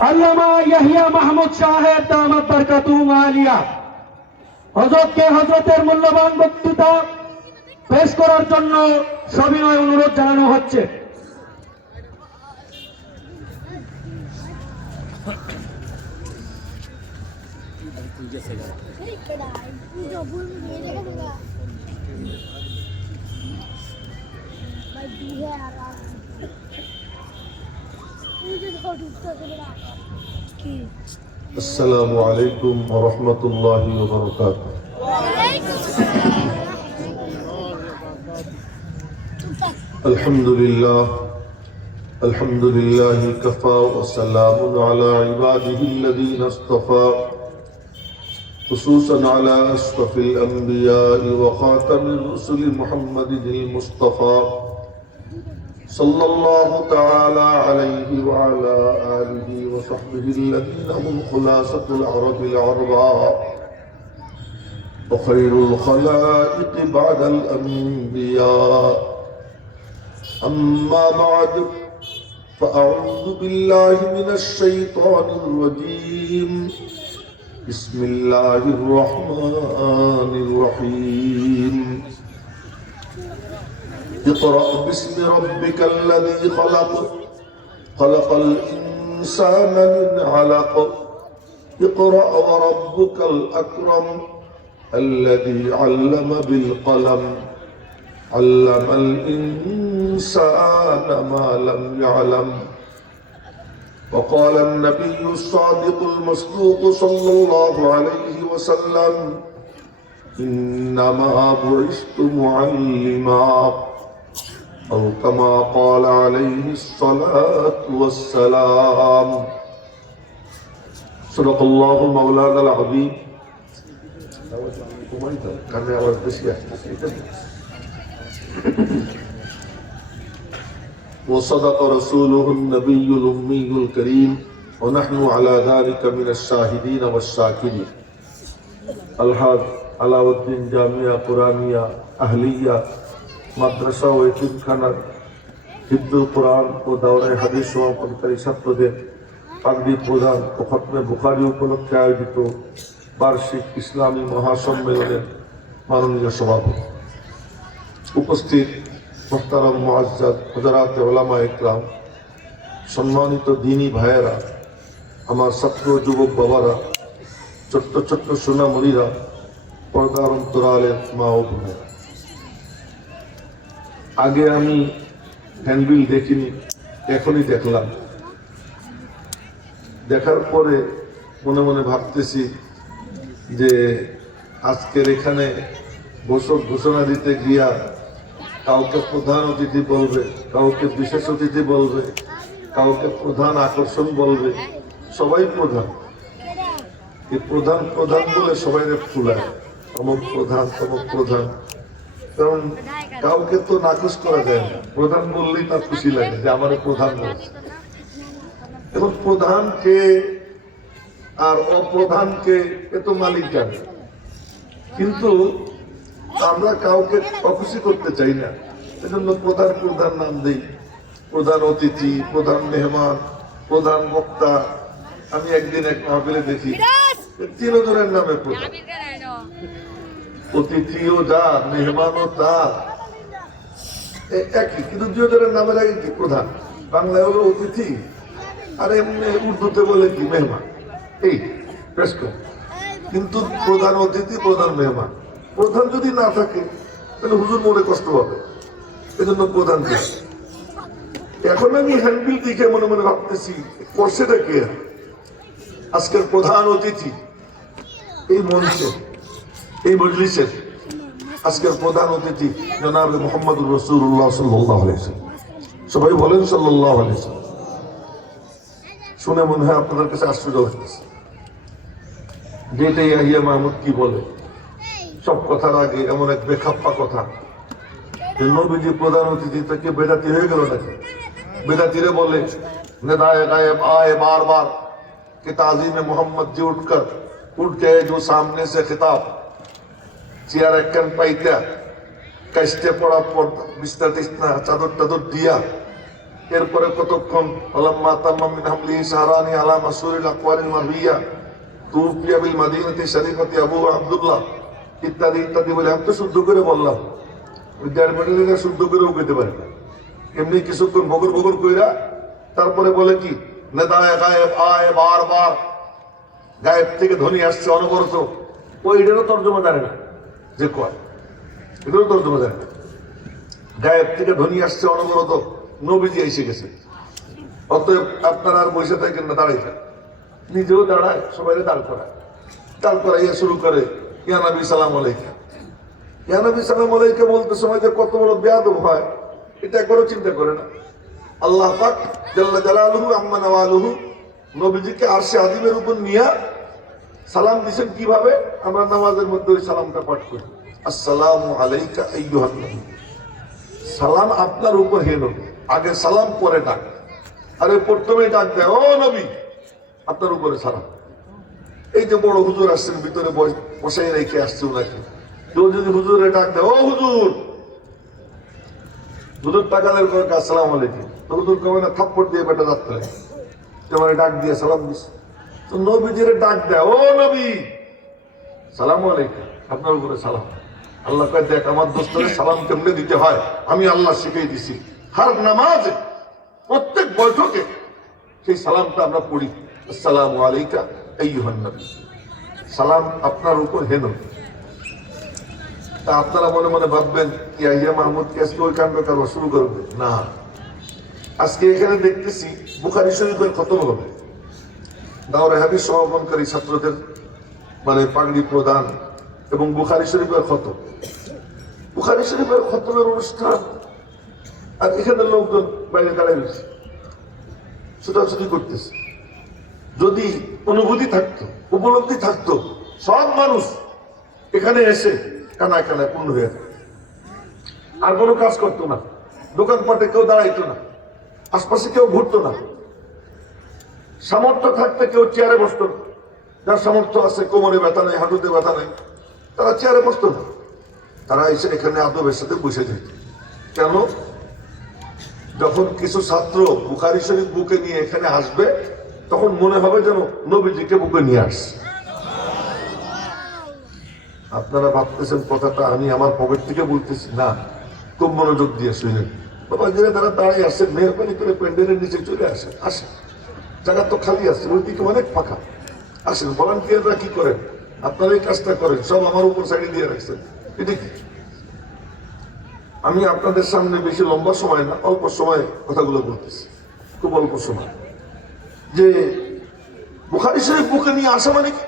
আল্লামা ইয়াহিয়া মাহমুদ সাহেব দামাত বরকাতুহুম আলিয়া হযরতকে হযরতের মূল্যবান বক্তৃতা পেশ করার জন্য সবিনয় অনুরোধ জানানো হচ্ছে। السلام عليكم ورحمة الله وبركاته. الحمد لله كفى وسلام على عباده الذين اصطفى خصوصا على أشرف الأنبياء وخاتم الرسل محمد المصطفى صلى الله تعالى عليه وعلى آله وصحبه الذين هم خلاصة العرب العرباء وخير الخلائق بعد الأنبياء. أما بعد فأعوذ بالله من الشيطان الرجيم. بسم الله الرحمن الرحيم. اقرأ باسم ربك الذي خلق خلق الإنسان من علق اقرأ وربك الأكرم الذي علم بالقلم علم الإنسان ما لم يعلم. وقال النبي الصادق المصدوق صلى الله عليه وسلم إنما بعثت معلما أو كما قال عليه الصلاة والسلام. صدق الله مولانا العظيم. وصدق رسوله النبي الأمي الكريم ونحن على ذلك من الشاهدين والشاكرين. الحاج আলাউদ্দিন জামিয়া কুরআনিয়া আহলিয়া মাদ্রাসা ও এতিমখানার হিফজুল কোরআন ও দাওরায়ে হাদিস সমাপনকারী ছাত্রদের পাগড়ি প্রদান ও খতমে বুখারী উপলক্ষে আয়োজিত বার্ষিক ইসলামী মহাসম্মেলনের মাননীয় সভাপতি, উপস্থিত মুহতারাম মুআজ্জাজ হযরত উলামা ইকরাম, সম্মানিত দ্বীনী ভাইয়েরা, আমার ছাত্র যুবক বাবারা, ছোট্ট ছোট্ট সোনামণিরা, পর্দার অন্তরালের মা ও বোনেরা, আগে আমি হ্যান্ডবিল দেখিনি, এখনই দেখলাম। দেখার পরে মনে মনে ভাবতেছি যে আজকের এখানে ঘোষণা দিতে গিয়া কাউকে প্রধান অতিথি বলবে, কাউকে বিশেষ অতিথি বলবে, কাউকে প্রধান আকর্ষণ বলবে, সবাই প্রধান। এই প্রধান প্রধান বলে সবাই ফুলায়, অমুক প্রধান তমুক প্রধান। কারণ কাউকে তো নাকচ করা যায় না, প্রধান বললেই তার খুশি লাগে যে আমার প্রধান বলছে। এবং প্রধানকে আর অপ্রধানকে এ তো মালিক জানে, কিন্তু আমরা কাউকে অখুশি করতে চাই না, এজন্য প্রধান প্রধান নাম দিই। প্রধান অতিথি, প্রধান মেহমান, প্রধান বক্তা। আমি একদিন এক মাহফিলে দেখি 3 জনের নামে প্রধান, অতিথিও যা, মেহমানও তা, একই, কিন্তু 2 জনের নামের আগে কি প্রধান। বাংলায় হলো অতিথি, আর এমনি উর্দুতে বলে কি মেহমান। এই বেশ, কিন্তু প্রধান অতিথি, প্রধান মেহমান। প্রধান যদি না থাকে তাহলে হুজুর মনে কষ্ট হবে, এজন্য প্রধান কে। এখন আমি হ্যান্ডবিল দিকে মনে মনে ভাবতেছি করছেটা কে। আজকের প্রধান অতিথি এই মঞ্চে, এই মজলিসের আজকের প্রধান অতিথি জনাব মুহাম্মদুর রাসূলুল্লাহ সাল্লাল্লাহু আলাইহি ওয়াসাল্লাম। সবাই বলেন সাল্লাল্লাহু আলাইহি ওয়াসাল্লাম। শুনে মনে হয় আপনাদের কাছে আশ্চর্য লাগতেছে যে এটা ইয়াহিয়া মাহমুদ কি বলে। সব কথার আগে এমন এক বেখাপ্পা কথা যে নবীজি প্রধান অতিথি থেকে বেদাতি হয়ে গেল নাকি। বেদাতিরে বলে নিদায়ে গায়েব आए बार बार कि ताज़ीम मोहम्मद जी उठ गए जो सामने से खिताब চেয়ার একখান পাইতা কাস্টে পড়া পর বিস্তার টিস্তা চাদর টাদর দিয়া এরপরে কতক্ষণ আলাম্মা তাম্মা মিন হামলিহি শাহরানি আলা মাশহুরিল আকওয়ালিল মারবিয়া তুফিয়া বিল মাদিনাতি শরীফাতি আবু আব্দুল্লাহ ইত্যাদি ইত্যাদি বলে আমি তো শুদ্ধ করে বললাম। ওই দেড় মিনিটে শুদ্ধ করেও কইতে পারে না, এমনি কিছুক্ষণ বগর বগর কইরা তারপরে বলে কি নেদায়ে গায়েব আয় বারবার, গায়েব থেকে ধ্বনি আসছে অনবরত। ওই এটারও তর্জমা জানে না যে কয়, এটারও তর্জমা জানে না। গায়েব থেকে ধ্বনি আসছে অনবরত, নবীজি এসে গেছে। অতএব আপনারা আর বসে থাকেন না, দাঁড়াই থাকেন। নিজেও দাঁড়ায়, সবাই দাঁড় করায়, দাঁড় করাইয়া শুরু করে ইয়া নবী সালাম আলাইকা, ইয়া নবী সালাম আলাইকা বলতে সময় যে কত বড় বেয়াদব হয় এটা একবারও চিন্তা করে না। আল্লাহ পাক জাল্লা জালালুহু আম্মা নওয়ালুহু নবীজিকে আরশে আযীমের উপর নিয়ে সালাম দিয়েছেন কিভাবে? আমরা নামাজের মধ্যে ওই সালামটা পাঠ করি, আসসালামু আলাইকা আইয়ুহান নবী। সালাম আপনার উপর হে নবী, আগে সালাম পরে ডাক। আরে প্রথমে ডাক দেয় ও নবী, আপনার উপরে সালাম। এই যে বড় হুজুর আসছেন ভিতরে বসাই রেখে আসছে ওনাকে, কেউ যদি হুজুরে ডাক দেয় ও হুজুর, হুজুর টাকালের করে আসসালাম আলাইকুম, তো হুজুর কবে না থাপ্পড় দিয়ে বেটা যাত্রা তোমার ডাক দিয়ে সালাম দিস। তো নবীজিরে ডাক দেয় ও নবী সালাম আলাইকুম, আপনার উপরে সালাম। আল্লাহ কয় দেখ আমার দোস্তরে সালাম কেমনে দিতে হয় আমি আল্লাহ শিখিয়ে দিছি। হার নামাজে প্রত্যেক বৈঠকে সেই সালামটা আমরা পড়ি, আসসালামু আলাইকা আইয়ুহান নবী, সালাম আপনার উপর হে নবী। তা আপনারা মনে মনে ভাববেন ইয়াহিয়া মাহমুদ আজকে ওই কাণ্ড কারবার শুরু করবে না। আজকে এখানে দেখতেছি বুখারী শরীফের খতম হবে, দাওরা হাদিস সমাপনকারী ছাত্রদের মানে পাগড়ি প্রদান এবং বুখারী শরীফের খতম। বুখারী শরীফের খতমের অনুষ্ঠান, আর এখানে লোকজন বাইরে দাঁড়ায় রয়েছে, ছোটাছুটি করতেছে। যদি অনুভূতি থাকতো, উপলব্ধি থাকতো, সব মানুষ এখানে এসে কানায় কানায় পূর্ণ হয়ে যায়, আর কোনো কাজ করতো না, দোকানপাটে কেউ দাঁড়াইতো না, আশপাশে কেউ ঘুরতো না, সামর্থ্য থাকতে কেউ চেয়ারে বসতো না। যার সামর্থ্য আছে, কোমরে ব্যথা নেই, হাঁটুতে ব্যথা নেই, তারা চেয়ারে বসতো না, তারা এসে এখানে আদবের সাথে বসে যেত। কেন? যখন কিছু ছাত্র বুখারী শরীফ বুকে নিয়ে এখানে আসবে তখন মনে হবে যেন নবীজিকে বুকে নিয়ে আসছে। আপনারা ভাবতেছেন কথাটা আমি আমার পকেট থেকে বলতেছি না, খুব মনোযোগ দিয়ে শুনেন। বাবা যারা তারা দাঁড়িয়ে আসছেন, মেহরবানি করে প্যান্ডেলের নিচে চলে আসেন, আসেন, জায়গা তো খালি আছে, ওই দিকে অনেক ফাঁকা, আসেন। ভলান্টিয়াররা কি করেন? আপনারা এই কাজটা করেন, সব আমার উপর সাইডে দিয়ে রাখছেন। এটা কি? আমি আপনাদের সামনে বেশি লম্বা সময় না, অল্প সময় কথাগুলো বলতেছি, খুব অল্প সময়। যে বুখারী শরীফ বুকে নিয়ে আসা মানে কি?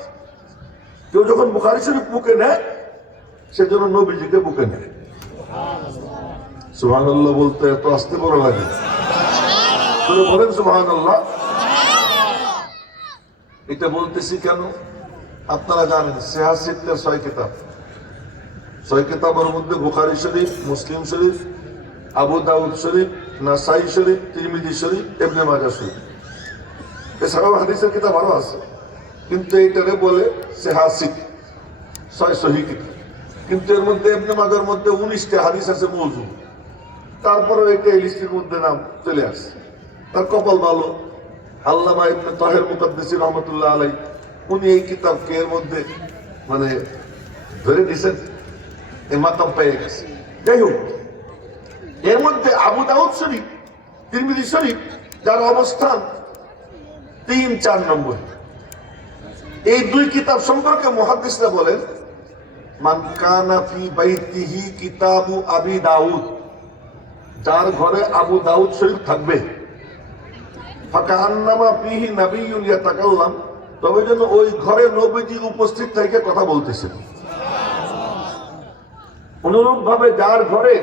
কেউ যখন বুখারী শরীফ বুকে নেয় সেজন্য নবীজিকে বুকে নেয়। সুবহানাল্লাহ বলতে এত আস্তে বড় লাগে, বলেন সুবহানাল্লাহ। এটা বলতেছি কেন? আপনারা জানেন সিহাহ সিত্তার 6 কিতাব, 6 কিতাবের মধ্যে বুখারী শরীফ, মুসলিম শরীফ, আবু দাউদ শরীফ, নাসাই শরীফ, তিরমিজি শরীফ, ইবনে মাজাহ শরীফ, এছাড়াও হাদিসের কিতাব আরো আছে, কিন্তু এইটারে বলে সিহাহ সিত্ত, 6 সহিহ কিতাব। কিন্তু এর মধ্যে ইবনে মাজাহর মধ্যে 19টা হাদিস আছে মওযু, তারপরে এটা এই লিস্টের মধ্যে নাম চলে আসে। তার কপাল ভালো, আল্লামা ইবনে তাহের মুকাদ্দিসী রহমাতুল্লাহ আলাইহি উনি এই কিতাবকে এর মধ্যে মানে ধরে দিয়েছেন, এই মাকাম পেয়ে গেছে। যাই হোক, এর মধ্যে আবু দাউদ শরীফ, তিরমিজি শরীফ যার অবস্থান 3-4 নম্বর। এই 2 কিতাব সম্পর্কে মুহাদ্দিসরা বলেন মান কানা ফি বাইতিহি কিতাবু আবি দাউদ, যার ঘরে আবু দাউদ শরীফ থাকবে, ফাকান্নামা ফিহি নাবিয়্যুন ইয়াতাকাল্লাম, তবে যেন ওই ঘরে নবীজি উপস্থিত থেকে কথা বলতেছেন। অনুরূপ ভাবে যার ঘরে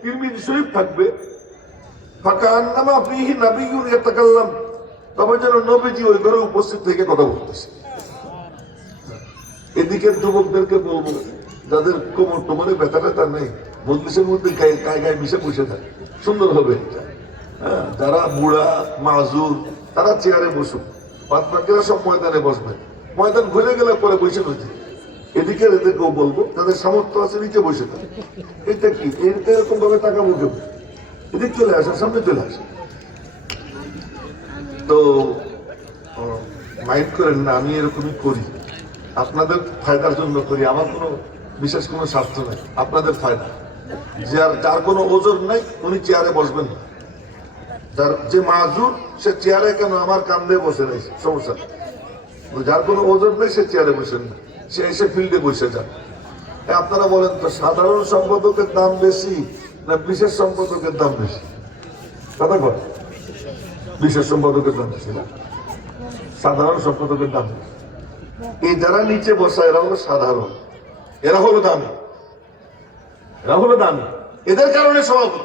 তিরমিজি শরীফ থাকবে, ফাকান্নামা ফিহি নাবিয়্যুন ইয়াতাকাল্লাম, তবে যেন নবীজি ওই ঘরে উপস্থিত থেকে কথা বলতেছেন। এদিকের যুবকদেরকে বলবো, যাদের কোমর টোমরে ব্যথা ব্যথা নেই, মজলিসের মধ্যে গায়ে গায়ে মিশে বসে থাকে, সুন্দর হবে এটা। হ্যাঁ, যারা বুড়া মাজুর তারা চেয়ারে বসুক, বাদ বাকিরা সব ময়দানে বসবে, ময়দান ঘুরে গেলে পরে বসে রয়েছে। এদিকে এদেরকেও বলবো যাদের সামর্থ্য আছে নিচে বসে থাকে। এটা কি এরকম ভাবে টাকা মুখে এদিক চলে আসে, সামনে চলে আসে। তো মাইন্ড করেন না, আমি এরকমই করি, আপনাদের ফায়দার জন্য করি, আমার কোনো বিশেষ কোনো স্বার্থ নাই, আপনাদের ফায়দা। যার কোনো ওজন নাই উনি চেয়ারে বসবেন না, যার যে মাজুর সে চেয়ারে কেন আমার কান্দে বসে নেই, সমস্যা নেই। যার কোনো ওজন নেই সে চেয়ারে বসেন না, সে এসে ফিল্ডে বসে যান। আপনারা বলেন তো সাধারণ সম্পাদকের দাম বেশি না বিশেষ সম্পাদকের দাম বেশি? কথা বল, বিশেষ সম্পাদকের দাম বেশি না সাধারণ সম্পাদকের দাম বেশি? এই যারা নিচে বসা এরা হলো সাধারণ, এরা হলো দামি, এরা হলো দামি। এদের কারণে সভাপতি,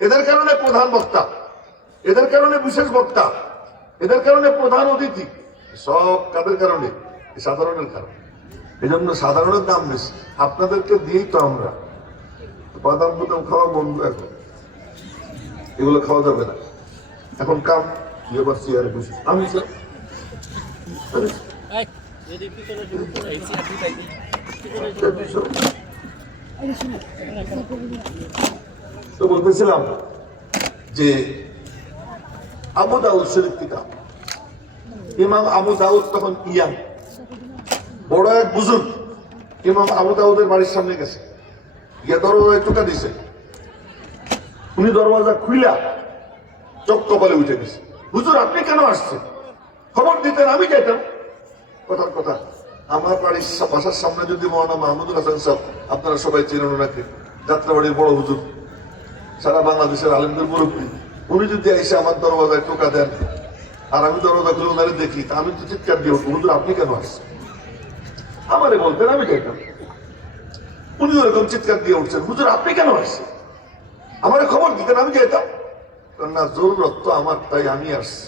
এদের কারণে প্রধান বক্তা, এদের কারণে বিশেষ বক্তা, এদের কারণে প্রধান অতিথি, সব কাদের কারণে? সাধারণের কারণে। এই জন্য সাধারণের দাম বেশি। আপনাদেরকে দিয়েই তো আমরা বাদাম বুদাম খাওয়া বন্ধ, এখন এগুলো খাওয়া যাবে না। এখন কাম এবার চেয়ারে বসে আমি তো বলতেছিলাম যে আবু দাউদ শরীফ কিতাব, ইমাম আবু দাউদ তখন ইয়াং, বড় এক বুজুর্গ। ইমাম আবু দাউদের বাড়ির সামনে গেছে, গিয়ে দরওয়াজায় টোকা দিছে। উনি দরওয়াজা খুইলা চোখ কপালে উঠে গেছে, হুজুর আপনি কেন আসছেন? খবর দিতেন আমি যেতাম। কথার কথা, আমার বাড়ির বাসার সামনে যদি মৌলানা মাহমুদুল হাসান সাহেব, আপনারা সবাই চেনেন ওনাকে, যাত্রাবাড়ির বড় হুজুর, সারা বাংলাদেশের আলেমদের মুরব্বী, উনি যদি এসে আমার দরওয়াজায় টোকা দেন আর আমি দরওয়াজা খুলে ওনারে দেখি, তা আমি তো চিৎকার দিয়ে উঠবো, হুজুর আপনি কেন আসছেন? আমারে বলতেন আমি যাইতাম। উনি ওরকম চিৎকার দিয়ে উঠছেন, হুজুর আপনি কেন আসছেন? আমারে খবর দিতেন আমি যাইতাম। না জরুরত তো আমার, তাই আমি আসছি।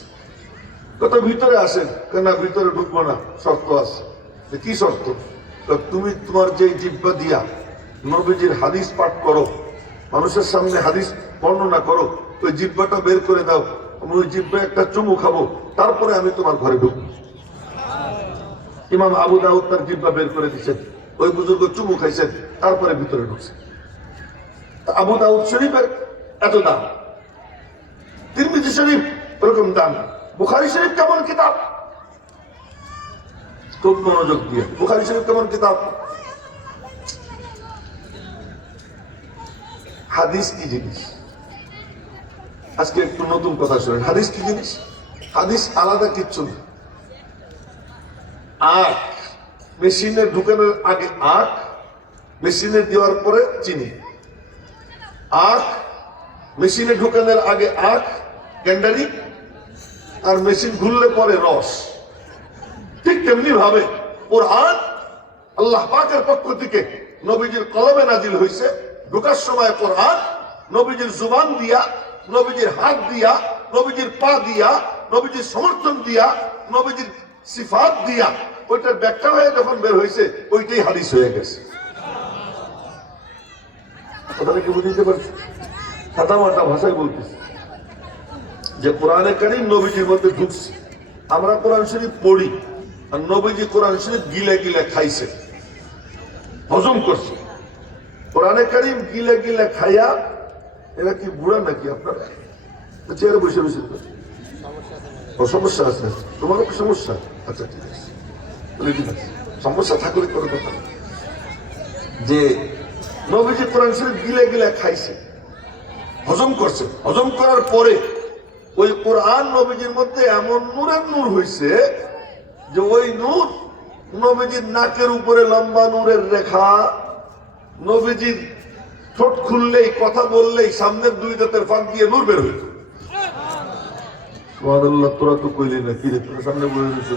কত ভিতরে আসেন? না ভিতরে ঢুকবো না, শর্ত আছে। কি শর্ত? তুমি তোমার যে জিহ্বা দিয়া নবীজির হাদিস পাঠ করো, মানুষের সামনে হাদিস বর্ণনা করো, ওই জিহ্বাটা বের করে দাও, আমি ওই জিহ্বা একটা চুমু খাবো, তারপরে আমি তোমার ঘরে ঢুকবো। ইমাম আবু দাউদ তার জিহ্বা বের করে দিচ্ছেন, ওই বুজুর্গ চুমু খাইছেন, তারপরে ভিতরে ঢুকছে। আবু দাউদ শরীফের এত দাম, তিরমিজি শরীফ ওরকম দাম, বুখারী শরীফ কেমন কিতাব? খুব মনোযোগ দিয়ে, বুখারী শরীফ কেমন কিতাব? হাদিস কি জিনিস? আজকে একটু নতুন কথা শুনেন, হাদিস কি জিনিস? হাদিস আলাদা কিচ্ছু না। আখ মেশিনে ঢুকানোর আগে আখ, মেশিনে দেওয়ার পরে চিনি। আখ মেশিনে ঢুকানোর আগে আখ ক্যান্ডারি, আর মেশিন ঘুরলে পরে রস। ঠিক তেমনি ভাবে কোরআন আল্লাহ পাকের পক্ষ থেকে নবীজির কলমে নাজিল হয়েছে। ঢোকার সময় কোরআন নবীজির জুবান দিয়া, নবীজির হাত দিয়া, নবীজির পা দিয়া, নবীজির সমর্থন দিয়া, নবীজির সিফাত দিয়া, ওইটার ব্যাখ্যা হয়ে যখন বের হয়েছে, ওইটাই হাদিস হয়ে গেছে। কথাটা কি বুঝতে পারছি? সাদামাটা ভাষায় বলতেছি যে কোরআনে কারীম নবীজির মধ্যে ঢুকছে। আমরা কোরআন শরীফ পড়ি, আর নবীজি কোরআন শরীফ গিলে গিলে খাইছে, হজম করছে। কোরআনে কারীম গিলে গিলে খাইয়া, এরা কি বুড়া নাকি আপনারা? চেয়ারে বসে বসে সমস্যা আছে, তোমারও কি সমস্যা? আচ্ছা ঠিক আছে, ঠিক আছে, সমস্যা থাকলে কোনো কথা না। যে নবীজি কোরআন শরীফ গিলে গিলে খাইছে, হজম করছে, হজম করার পরে ওই কোরআন নবীজির মধ্যে এমন নূরের নূর হয়েছে যে ওই নূর নবীজির নাকের উপরে লম্বা নূরের রেখা, নবীজির ঠোঁট খুললেই কথা বললেই সামনের দুই দাঁতের ফাঁক দিয়ে নূর বের হইত। তোরা তো কইলি না, কি রে তোরা সামনে বলে দিয়েছ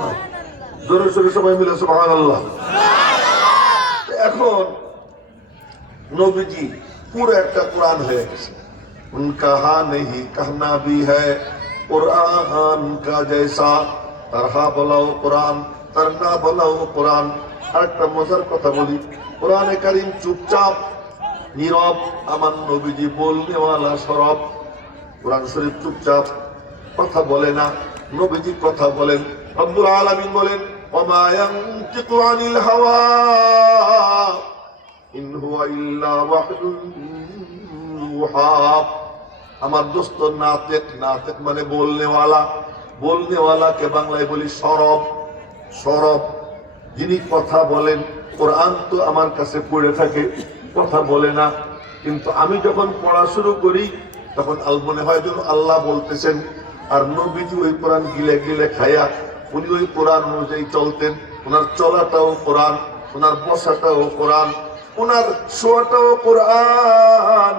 না, জোরে সোরে সবাই মিলে সুবহানাল্লাহ। এখন নবীজি পুরো একটা কোরআন হয়ে গেছে। উনকা नहीं कहना भी है कुरान का जैसा, तरहा বলাও কোরআন, तरना বলাও কোরআন। আরেকটা মজার কথা বলি, কোরআনে কারীম চুপচাপ নীরব, আমার নবীজি বলনেওয়ালা সরব। কোরআন শরীফ চুপচাপ, কথা বলে না, নবীজি কথা বলেন। রব্বুল আলামিন বলেন, ওমা ইয়ানতিকু আনিল হাওয়া ইন হুয়া ইল্লা ওয়াহয়ুন ইউহা। আমার দোস্ত নাতেক, নাতেক মানে বলনেওয়ালা, বলনেওয়ালাকে বাংলায় বলি সরব। সরব যিনি কথা বলেন। কোরআন তো আমার কাছে পড়ে থাকে, কথা বলে না, কিন্তু আমি যখন পড়া শুরু করি তখন মনে হয় যেন আল্লাহ বলতেছেন। আর নবীজি ওই কোরআন গিলে গিলে খায়া উনি ওই কোরআন অনুযায়ী চলতেন। ওনার চলাটাও কোরআন, ওনার বসাটাও কোরআন, ওনার শোয়াটাও কোরআন,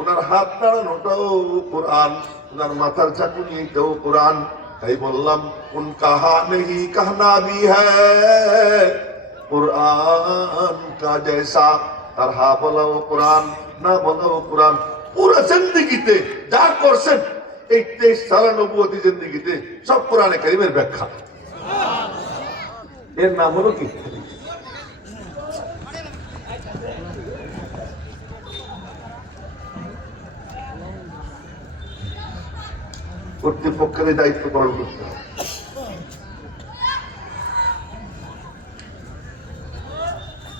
ওনার হাত নাড়ানোটাও কোরআন, ওনার মাথার ঝাঁকুনিটাও কোরআন। তাই বললাম কোন কাহা নেই কাহনা ভি হ্যায় কোরআন কা জৈসা। আর হা বলাও কোরআন, না বলাও কোরআন। পুরো জিন্দেগিতে যা করছেন এই 23 সালের নবুয়তি জিন্দেগিতে সব কোরআনে কারিমের ব্যাখ্যা। এর নাম হলো কি? কর্তৃপক্ষের দায়িত্ব পালন করতে হবে।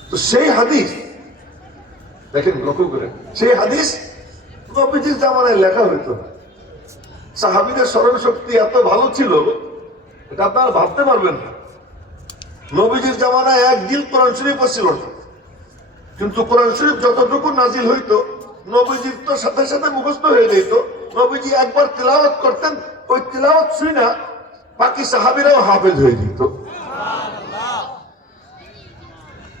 তো সেই হাদিস দেখেন, লক্ষ্য করেন, সেই হাদিস নবীজির জামানায় লেখা হইতো না। সাহাবীদের স্মরণ শক্তি এত ভালো ছিল, এটা আপনারা ভাবতে পারবেন না। নবীজির জামানায় এক জিল কোরআন শরীফও ছিল না, কিন্তু কোরআন শরীফ যতটুকু নাজিল হইতো নবীজির তো সাথে সাথে মুখস্থ হয়ে যেত। নবীজি একবার তিলাওয়াত করতেন, ওই তিলাওয়াত শুই না বাকি সাহাবীরাও হাফেজ হয়ে যেত।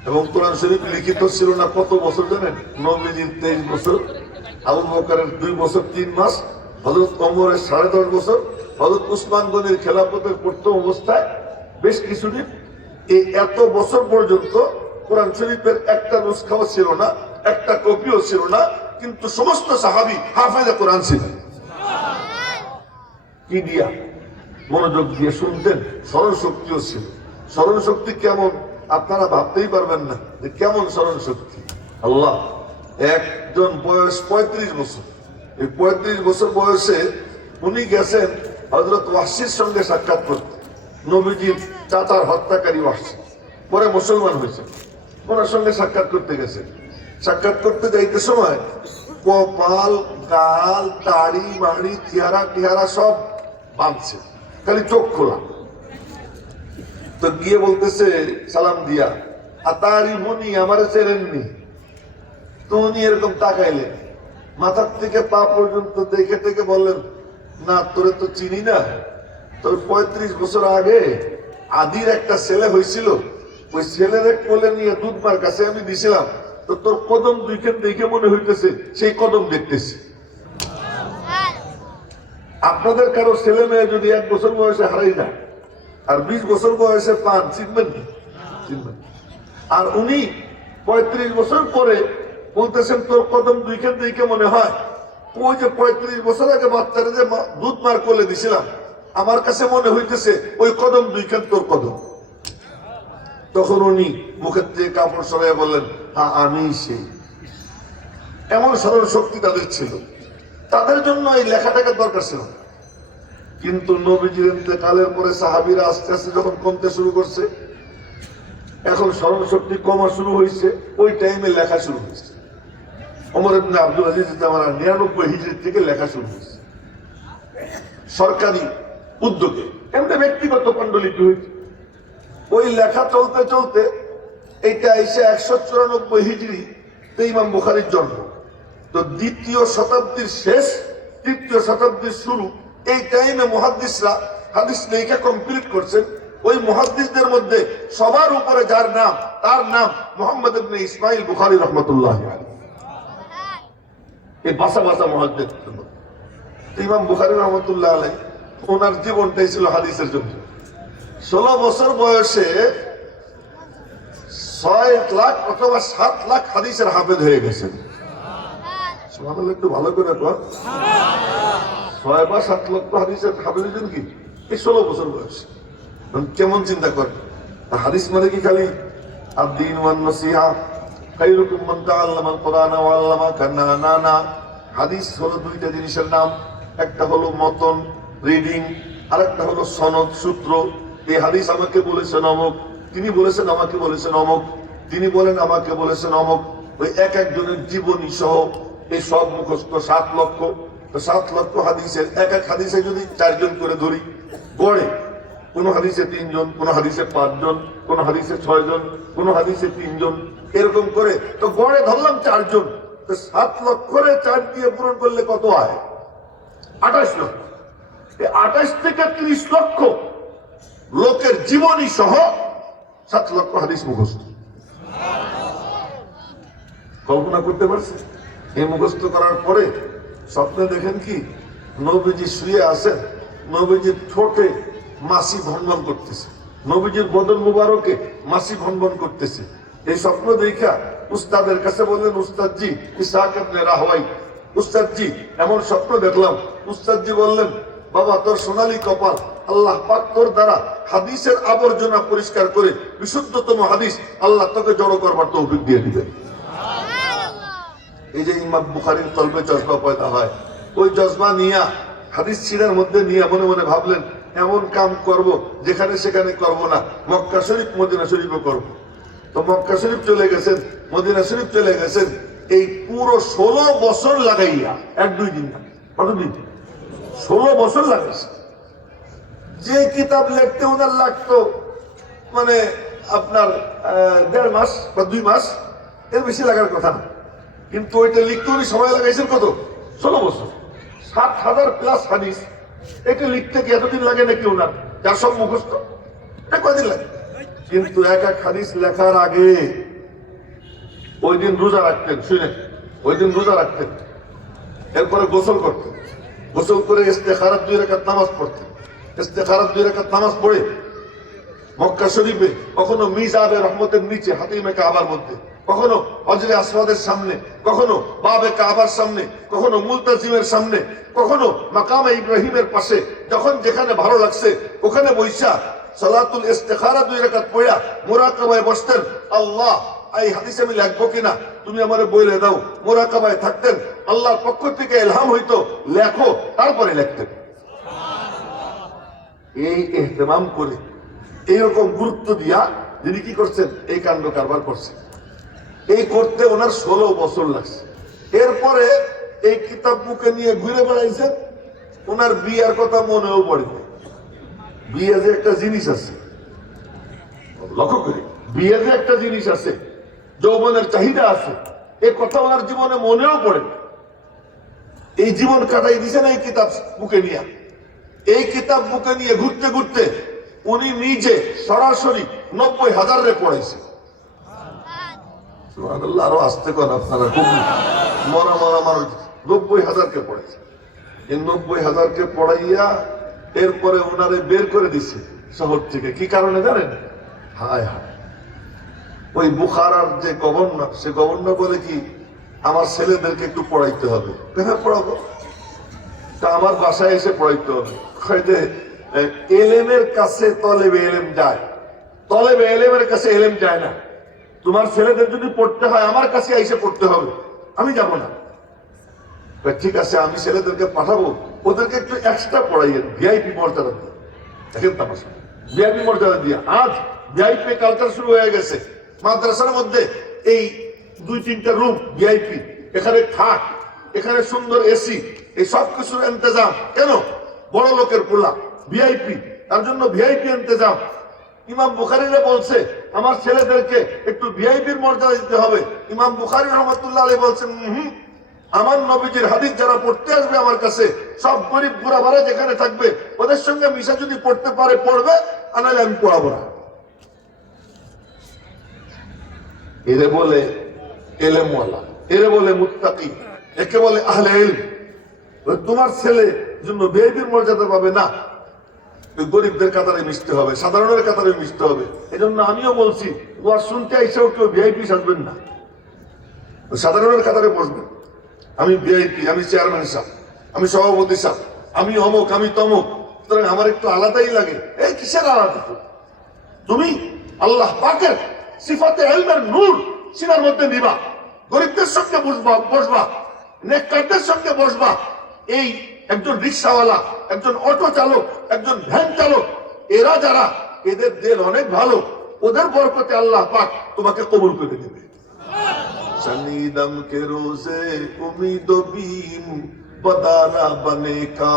এবং কোরআন শরীফ লিখিত ছিল না কত বছর জানেন? নবীজির 23 বছর, আবু বকরের 2 বছর 3 মাস, হযরত ওমরের 10.5 বছর, হযরত উসমান গনির খেলাফতের প্রথম অবস্থায় বেশ কিছুদিন। এই এত বছর পর্যন্ত কোরআন শরীফের একটা নুসখাও ছিল না, একটা কপিও ছিল না, কিন্তু সমস্ত সাহাবী হাফেজে কোরআন ছিলেন। কি দিয়া? মনোযোগ দিয়ে শুনতেন, স্মরণ শক্তিও ছিল। স্মরণ শক্তি কেমন আপনারা ভাবতেই পারবেন না যে কেমন স্মরণ শক্তি। আল্লাহ, একজন বয়স 35 বছর, এই 35 বছর বয়সে উনি গেছেন হযরত ওয়াহশীর সঙ্গে সাক্ষাৎ করতে। নবীজির চাচার হত্যাকারী ওয়াহশী, পরে মুসলমান হয়েছে, ওনার সঙ্গে সাক্ষাৎ করতে গেছেন। সাক্ষাৎ করতে যাইতে সময় কপাল, গাল, দাড়ি, মাড়ি, চেহারা টিহারা সব বাঁধছে, খালি চোখ খোলা। তো গিয়ে বলতেছে সালাম দিয়া, আতারি মুনি, আমারে চেনেননি? তো উনি এরকম তাকাইলেন, মাথার থেকে পা পর্যন্ত দেখে থেকে বললেন, না তোরে তো চিনি না, তোর 35 বছর আগে আদির একটা ছেলে হয়েছিল, ওই ছেলের কোলে নিয়ে দুধ মার কাছে আমি দিছিলাম, তো তোর কদম দুইখান দেখে মনে হইতেছে সেই কদম দেখতেছি। আপনাদের কারো ছেলে মেয়ে যদি 1 বছর বয়সে হারাই যায় আর 20 বছর বয়সে পান, চিনবেন না? চিনবেন। আর উনি 35 বছর পরে বলতেছেন তোর কদম দুইখান দেখে মনে হয় ওই যে 35 বছর আগে বাচ্চারা যে দুধ মার কোলে দিছিলাম, আমার কাছে মনে হইতেছে ওই কদম দুইখান তোর কদম। তখন উনি মুখের থেকে কাপড় সরাইয়া বললেন, হ্যাঁ আমি সেই। এমন স্মরণ শক্তি তাদের ছিল, তাদের জন্য এই লেখাটাকে দরকার ছিল না। কিন্তু নবীজির ইন্তেকালের পরে সাহাবীরা আস্তে আস্তে যখন কমতে শুরু করছে, এখন স্মরণ শক্তি কমা শুরু হয়েছে, ওই টাইমে লেখা শুরু হয়েছে। ওমর ইবনে আব্দুল আজিজ জামানা 99 হিজরি থেকে লেখা শুরু হয়েছে, সরকারি উদ্যোগে, এমনি ব্যক্তিগত পাণ্ডুলিপি হয়েছে। ওই লেখা চলতে চলতে এইটা এসে 194 হিজরিতে ইমাম বুখারীর জন্ম। তো 2য় শতাব্দীর শেষ, 3য় শতাব্দীর শুরু, এই টাইমে মুহাদ্দিসরা হাদিস লেখা কমপ্লিট করছেন। ওই মুহাদ্দিসদের মধ্যে সবার উপরে যার নাম, তার নাম মুহাম্মদ ইবনে ইসমাইল বুখারী রাহমাতুল্লাহ আলাইহি। এই বাসা বাসা মুহাদ্দিস ইমাম বুখারী রাহমাতুল্লাহ আলাইহি, ওনার জীবনটাই ছিল হাদিসের জন্য। 16 বছর বয়সে 6 লাখ অথবা 7 লাখ হাদিসের হাফেজ হয়ে গেছেন। সুবহানাল্লাহ, একটু ভালো করে কর। 6 বা 7 লক্ষ হাদিসের হাফেজ হয়েছেন কি এই 16 বছর বয়সে? কেমন চিন্তা করে? হাদিস মানে কি খালি আদ-দীন ওয়ান নসিহা, খায়রুকুম মান তাআল্লামাল কুরআন ওয়া আল্লামা? না না, হাদিস হলো 2টা জিনিসের নাম। একটা হলো মতন, রিডিং, আর একটা হলো সনদ, সূত্র। এই হাদিস আমাকে বলেছেন অমুক, তিনি বলেছেন আমাকে বলেছেন অমুক, তিনি বলেন আমাকে বলেছেন অমুক। ওই এক একজনের জীবনী সহ এই সব মুখস্থ 7 লক্ষ। তো 7 লক্ষ হাদিসের এক এক হাদিসে যদি 4 জন করে ধরি, গড়ে কোন হাদিসে 3 জন, কোন হাদিসে 5 জন, কোন হাদিসে 6 জন, কোন হাদিসে 3 জন, এরকম করে তো গড়ে ধরলাম 4 জন। তো 7 লক্ষরে 4 দিয়ে পূরণ করলে কত হয়? 28 লক্ষ। 28 থেকে 30 লক্ষ লোকের জীবনী সহ 7 লক্ষ হাদিস মুখস্থ। কল্পনা করতে পারছে? এই মুখস্থ করার পরে স্বপ্নে দেখেন কি নবীজি শুয়ে আছেন, নবীজির ঠোঁটে মাসি ভনভন করতেছে, নবীজির বদন মুবারকে মাসি ভনভন করতেছে। এই স্বপ্ন দেখা উস্তাদের কাছে বললেন, উস্তাদজি ইসহাক ইবনে রাহওয়াই, উস্তাদজি এমন স্বপ্ন দেখলাম। উস্তাদজি বললেন, বাবা তোর সোনালী কপাল, আল্লাহ পাক তোর দ্বারা হাদিসের আবর্জনা পরিষ্কার করে বিশুদ্ধতম হাদিস আল্লাহ তোকে জড়ো করবার তৌফিক দিয়ে দিবেন। এই যে ইমাম বুখারীর কলবে জজবা পয়দা হয়, ওই জজবা নিয়া হাদিস ছিঁড়ার মধ্যে নিয়ে মনে মনে ভাবলেন এমন কাম করব যেখানে সেখানে করব না, মক্কা শরীফ মদিনা শরীফও করব। তো মক্কা শরীফ চলে গেছেন, মদিনা শরীফ চলে গেছেন, এই পুরো 16 বছর লাগাইয়া, 1-2 দিন না, কতদিন? 16 বছর লাগাইছে। যে কিতাব লিখতে ওনার লাগতো মানে আপনার 1.5 মাস বা 2 মাস, এর বেশি লাগার কথা না, কিন্তু ওইটা লিখতে উনি সময় লাগাইছেন কত? 16 বছর। 7,000 প্লাস হাদিস, এটা লিখতে কি এতদিন লাগে নাকি ওনার? যার সব মুখস্থ, এটা কয়দিন লাগে? কিন্তু এক এক হাদিস লেখার আগে ওই দিন রোজা রাখতেন, শুনে ওই দিন রোজা রাখতেন, এরপরে গোসল করতেন, গোসল করে ইস্তেখারাত 2 রাকাত নামাজ পড়তেন, ইস্তেখারাত 2 রাকাত নামাজ পড়ে মক্কা শরীফে কখনো মিজাবে রহমতের নিচে হাতিমে কাবার মধ্যে, কখনো হজরে আসওয়াদের সামনে, কখনো বাবে কাবার সামনে, কখনো মুলতাজিমের সামনে, কখনো মাকামে ইব্রাহিমের পাশে, যখন যেখানে ভালো লাগছে ওখানে বৈশা সালাতুল ইস্তেখারা 2 রাকাত পড়া মুরাকাবায় বসতেন। আল্লাহ এই হাদিস আমি লিখবো কিনা তুমি আমারে বলে দাও। মুরাকাবায় থাকতেন, আল্লাহর পক্ষ থেকে ইলহাম হইতো লেখো, তারপরে লিখতেন। এই ইহতিমাম করে এইরকম গুরুত্ব দিয়া যিনি কি করছেন, এই কাণ্ড কারবার করছেন। এই করতে ওনার 16 বছর লাগছে। এরপরে এই কিতাব বুকে নিয়ে ঘুরে বেড়াইছেন, ওনার বিয়ার কথা মনেও পড়ে। বিয়ে যে একটা জিনিস আছে, লক্ষ্য করি, বিয়ে যে একটা জিনিস আছে, যৌবনের চাহিদা আছে, এই কথা ওনার জীবনে মনেও পড়ে। এই জীবন কাটাই দিছেন এই কিতাব বুকে নিয়ে। এই কিতাব বুকে নিয়ে ঘুরতে ঘুরতে উনি নিজে সরাসরি 90,000 পড়াইছে। আরো আসতে করেন আপনারা, খুব মরা মরা মানুষ 90,000 পড়াইছে। এই 90,000 পড়াইয়া এরপরে ওনারে বের করে দিছে শহর থেকে। কি কারণে জানেন? হায় হায়, ওই বুখারার যে গভর্নর, সে গভর্নর বলে কি আমার ছেলেদেরকে একটু পড়াইতে হবে। কোথায় পড়াবো? তা আমার বাসায় এসে পড়াইতে হবে। এলেমের কাছে তলেবে এলেম যায়, তলেবে এলেমের কাছে এলেম যায় না। তোমার ছেলেদের যদি পড়তে হয় আমার কাছে এসে পড়তে হবে, আমি যাব না। ঠিক আছে, আমি ছেলেদেরকে পাঠাবো, ওদেরকে একটু এক্সট্রা পড়াইয়ে ভিআইপি মর্যাদা দিয়ে। দেখেন তামাশা, ভিআইপি মর্যাদা দিয়ে আজ ভিআইপি কালচার শুরু হয়ে গেছে। মাদ্রাসার মধ্যে এই 2-3টা রুম ভিআইপি, এখানে খাট, এখানে সুন্দর এসি, এই সব কিছুর ইন্তজাম। কেন? বড় লোকের পোলা, ভিআইপি, তার জন্য ভিআইপি ইন্তজাম। ইমাম বুখারীরা বলছে আমার ছেলেদেরকে একটু ভিআইপির মর্যাদা দিতে হবে। ইমাম বুখারী রহমাতুল্লাহ আলাইহি বলছেন, আমার নবীজির হাদিস যারা পড়তে আসবে আমার কাছে, সব গরিব গুড়াবারা যেখানে থাকবে ওদের সঙ্গে মিশা যদি পড়তে পারে পড়বে, আনালে আমি পড়াবো না। এরে বলে এলেমওয়ালা, এরে বলে মুত্তাকি, একে বলে আহলে ইলম। তোমার ছেলে জন্য ভিআইপির মর্যাদা পাবে না, গরিবদের কাতারে মিশতে হবে, সাধারণের কাতারে মিশতে হবে। এই জন্য আমিও বলছি, ওয়াজ শুনতে এসেও কেউ ভিআইপি সাজবেন না, সাধারণের কাতারে বসবেন। আমি ভিআইপি, আমি চেয়ারম্যান সাহেব, আমি সভাপতি সাহেব, আমি অমুক, আমি তমুক, সুতরাং আমার একটু আলাদাই লাগে। এই কিসের আলাদা? তুমি আল্লাহ পাকের সিফাতে ইলমের নূর সিনার মধ্যে নিবা, গরিবদের সঙ্গে বসবা, নেককারদের সঙ্গে বসবা। এই একজন রিক্সাওয়ালা, একজন অটো চালক, একজন ভ্যান চালক, এরা যারা, এদের দিল অনেক ভালো, ওদের বরকতে আল্লাহ পাক তোমাকে কবুল করে দেবে। शनिदम के रोजे उम्मीद बीम बदाना बने का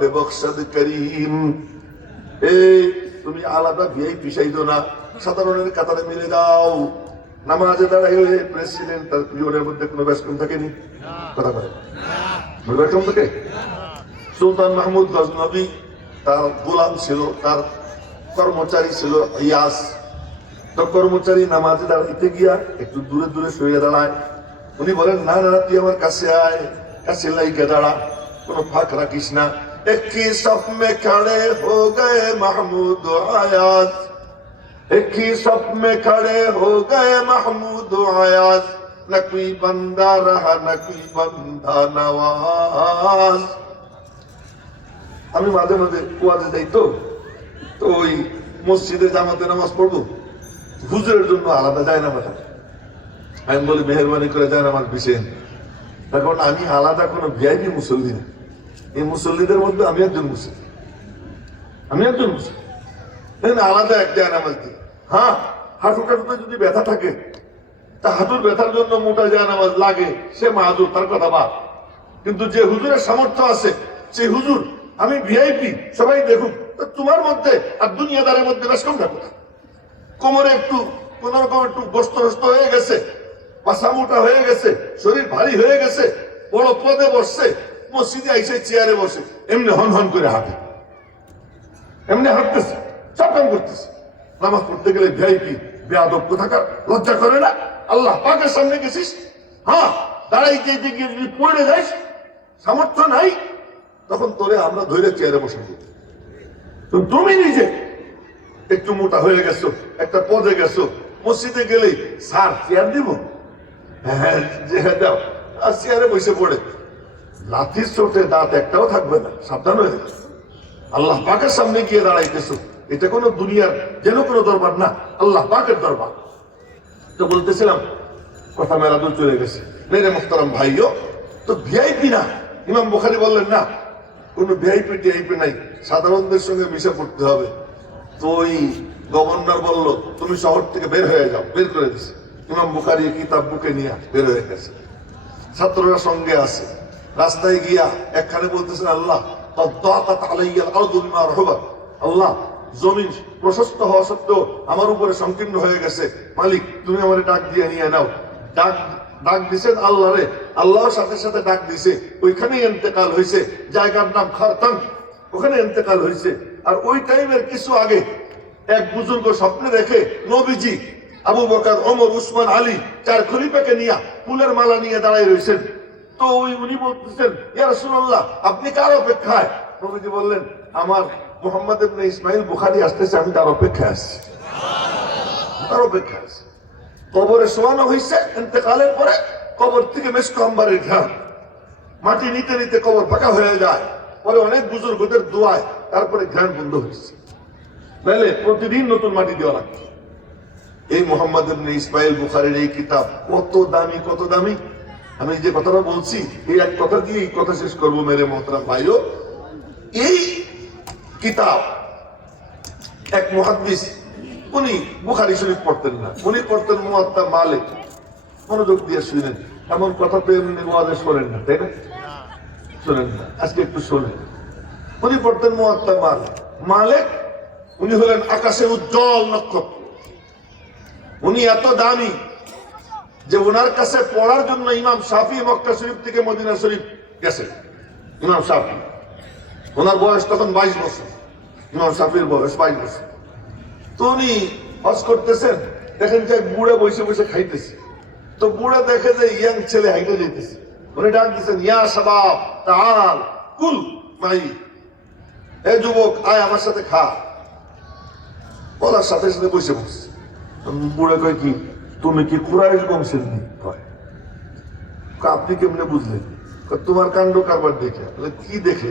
बेबख्शद करीम। এই তুমি আলাদা ভিআইপি সাইজো না, সাধারণের কাতারে মিলে যাও। নামাজে দাঁড়াইলে প্রেসিডেন্ট আর পিওনের মধ্যে কোনো ব্যস্তম থাকেনি, কথা বলে ব্যস্তম থাকে। সুলতান মাহমুদ গজনবী তার গোলাম ছিল, তার কর্মচারী ছিল ইয়াস। তো কর্মচারী নামাজে দাঁড়াইতে গিয়া একটু দূরে দূরে শুয়ে দাঁড়ায়। উনি বলেন, না না তুই আমার কাছে আয়, কাছে লাইকে দাঁড়া, কোনো ফাঁক রাখিস না। एक ही सफ में खड़े हो गए महमूद आयाज, एक ही सफ में खड़े हो गए महमूद आयाज, न कोई बंदा रहा न कोई बंदा नवाज। আমি মাঝে মাঝে ওয়াজে যাই, তো ওই মসজিদে জামাতে নামাজ পড়বো, হুজুরের জন্য আলাদা যায় নামাজ। আমি বলি মেহরবানি করে যায় নামাজ বিষয়, কারণ আমি আলাদা কোনো ভিআইপি মুসল্লি না। এই মুসল্লিদের মধ্যে আমি একজন মুসল্লি, আলাদা এক যায় নামাজ দিই। হ্যাঁ, হাঁটু টাটুতে যদি ব্যথা থাকে, তা হাঁটুর ব্যথার জন্য মোটা যায় নামাজ লাগে, সে মাহুর, তার কথা বাদ। কিন্তু যে হুজুরের সামর্থ্য আছে, সেই হুজুর, আমি ভিআইপি, সবাই দেখুক। তোমার মধ্যে আর দুনিয়াদারের মধ্যে বেশ কম থাকো। কোমরে একটু কোন রকম একটু গোস্ত হয়ে গেছে, পাশা মোটা হয়ে গেছে, শরীর ভারী হয়ে গেছে, বড় পদে বসছে, মসজিদে আইসে চেয়ারে বসে এমনি হন হন করে হাঁটে, এমনি হাঁটতেছে, সব কাম করতেছে। নামাজ পড়তে গেলে ভিআইপি বেয়াদব থাকার লজ্জা করে না? আল্লাহ পাকের সামনে গেছিস, হ্যাঁ, দাঁড়াইতে গিয়ে যদি পড়ে যাস, সামর্থ্য নাই, তখন তোরে আমরা ধরে চেয়ারে বসে দিই। তুমি নিজে একটু মোটা হয়ে গেছো, একটা পদে গেছো, মসজিদে গেলেই স্যার চেয়ার দিব, হ্যাঁ দাও, আর চেয়ারে বসে পড়ে লাঠির চোটে দাঁত একটাও থাকবে না, সাবধান হয়ে গেছে। আল্লাহ পাকের সামনে গিয়ে দাঁড়াইতেছো, এটা কোনো দুনিয়ার যেন কোনো দরবার না, আল্লাহ পাকের দরবার। তো বলতেছিলাম, কথা মেলা দূর চলে গেছে। মেরে মোহতারাম ভাইও তো ভিআইপি না। ইমাম বুখারী বললেন, না কোনো ভিআইপি টিআইপি নাই, সাধারণদের সঙ্গে মিশে পড়তে হবে। তো ওই গভর্নর বলল, তুমি শহর থেকে বের হয়ে যাও, বের করে দিছে। ইমাম বুখারী কিতাব বুকে নিয়ে বের হয়ে গেছে, ছাত্ররা সঙ্গে আছে। রাস্তায় গিয়া একখানে বলতেছেন, আল্লাহ আল্লাহ জমিন প্রশস্ত হওয়া সত্ত্বেও আমার উপরে সংকীর্ণ হয়ে গেছে, মালিক তুমি আমার ডাক দিয়ে নিয়ে নাও। ডাক দিছেন আল্লাহ রে, আল্লাহর সাথে সাথে ডাক দিছে, ওইখানেই ইন্তেকাল হয়েছে, জায়গার নাম খারতান, ওখানে ইন্তেকাল হয়েছে। আর ওই টাইমের কিছু আগে এক বুজুর্গ স্বপ্নে দেখে নবীজি আবু বকর, ওমর, উসমান, আলী, 4 খলিফাকে নিয়ে ফুলের মালা নিয়ে দাঁড়াই রয়েছেন। তো উনি বলতেছেন, ইয়া রাসূলুল্লাহ আপনি কার অপেক্ষায়? নবীজি বললেন, আমার মুহাম্মদ ইবনে ইসমাইল বুখারী আসতেছে, আমি তার অপেক্ষায় আছি, তার অপেক্ষায় আছি। কবরে শোয়ানো হয়েছে, ইন্তেকালের পরে কবর থেকে মেশক আম্বারের ঘ্রাণ, মাটি নিতে নিতে কবর ফাঁকা হয়ে যায়। পরে অনেক বুজুর্গদের দোয়ায় তারপরে ঘ্রাণ বন্ধ হয়েছে, নাহলে প্রতিদিন নতুন মাটি দেওয়া লাগতো। এই মুহাম্মদ ইবনে ইসমাইল বুখারীর এই কিতাব কত দামি, কত দামি। আমি যে কথাটা বলছি, এই এক কথা দিয়ে এই কথা শেষ করবো মেরে মোহতারাম ভাইও। এই কিতাব এক মুহাদ্দিস, উনি বুখারী শরীফ পড়তেন না, উনি পড়তেন মুওয়াত্তা মালিক। মনোযোগ দিয়ে শুনেন, এমন কথা তো এমনি ওয়াজে শোনেন না, তাই না? শোনেন না, আজকে একটু শোনেন। উনি পড়তেন মুওয়াত্তা মালিক। মালিক উনি হলেন আকাশে উজ্জ্বল নক্ষত্র। উনি এত দামি যে ওনার কাছে পড়ার জন্য ইমাম শাফি মক্কা শরীফ থেকে মদিনা শরীফ গেছেন। ইমাম শাফি, ওনার বয়স তখন 22 বছর, ইমাম শাফির বয়স 22 বছর। তো উনি হজ করতেছেন, দেখেন যে বুড়া বসে বসে খাইতেছে। তো বুড়া দেখে যে ইয়াং ছেলে হাইটে যেতেছে, উনি ডাক দিচ্ছেন, ইয়া শাবাব তাআল কুল মাই, এ যুবক আয় আমার সাথে খা। বলার সাথে সাথে বসে বসছে। বুড়া কয়, কি তুমি কি কুরাইশ বংশের নি? কয়, আপনি কেমনে বুঝলেন? তোমার কাণ্ড কারবার দেখে। কি দেখে?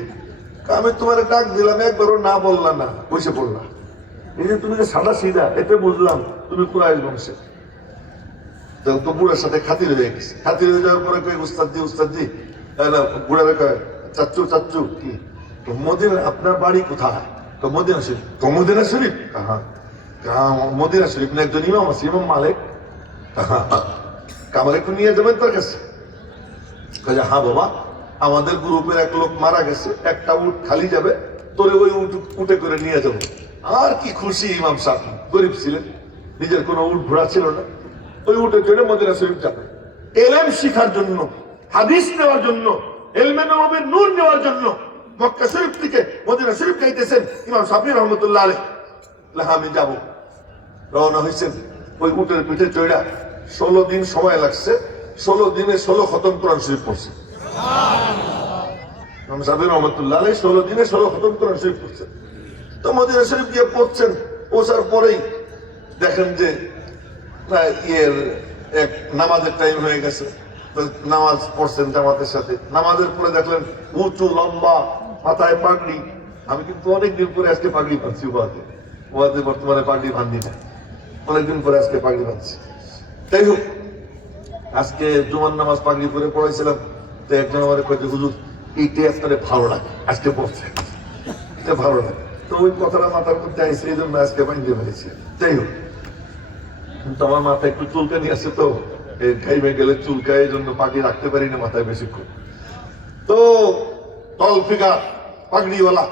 আমি তোমার ডাক দিলাম, একবারও না বললা না, বসে পড়লাম। এই যে তুমি যে সাদা সিধা, এতে বুঝলাম তুমি কুরাইশ বংশের। তো বুড়ার সাথে খাতির হয়ে গেছে। খাতির হয়ে যাওয়ার পরে কই, উস্তাদজি উস্তাদজি, বুড়ারে কয়, চাচ্চু চাচ্চু, কি মদিনা, আপনার বাড়ি কোথায়? তো মদিনা শরীফ। তো মদিনা শরীফ? হ্যাঁ। মদিনা শরীফ না, একজন ইমাম আছে, ইমাম মালিক, আমার একটু নিয়ে যাবেন তার কাছে। হ্যাঁ বাবা, আমাদের গ্রুপের এক লোক মারা গেছে, একটা উট খালি যাবে, তোরে ওই উটে করে নিয়ে যাবো। আর কি খুশি ইমাম শাফি, গরিব ছিলেন, নিজের কোনো উট ঘোড়া ছিল না, ওই উটে চড়ে মদিনা শরীফ যাবে এলেম শিখার জন্য, হাদিস নেওয়ার জন্য, এলমে নববীর নূর নেওয়ার জন্য। মক্কা শরীফ থেকে মদিনা শরীফ যাইতেছেন ইমাম শাফি রহমতুল্লাহ আলাইহি। আমি যাব, রওনা হয়েছেন। ওই উটের পিঠে চড়া 16 দিন সময় লাগছে, 16 দিনে 16 খতম কোরআন শরীফ পড়ছে ইমাম শাফি রহমতুল্লাহ আলাইহি। 16 দিনে 16 খতম কোরআন শরীফ পড়ছে। তো মদিনা শরীফ গিয়ে পড়ছেন, পৌঁছার পরেই দেখেন যে এক নামাজের টাইম হয়ে গেছে। নামাজ পড়ছেন জামাতের সাথে, নামাজের পরে দেখলেন উঁচু লম্বা, মাথায় পাগড়ি। আমি কিন্তু অনেকদিন পরে আজকে পাগড়ি পাচ্ছি ওয়াজে, ওয়াজে বর্তমানে পাগড়ি বাঁধি না, অনেকদিন পরে আজকে পাগড়ি বাঁধছি। যাই হোক, আজকে জুমার নামাজ পাগড়ি পরে পড়াইছিলাম, তো একজন আমার কয়েছে হুজুর এইটা আপনার ভালো লাগে, আজকে পড়ছে এটা ভালো লাগে। তো ওই কথাটা মাথার মধ্যে আইসে, এই জন্য আজকে বাঁধিয়ে ফেলেছি। যাই হোক, কিন্তু আমার মাথায় একটু চুলকানি আছে, তো খাইবে গেলে চুলকায়, এই জন্য পাগড়ি রাখতে পারি না মাথায় বেশিক্ষণ। তো তল ফিগার পাগড়িওয়ালা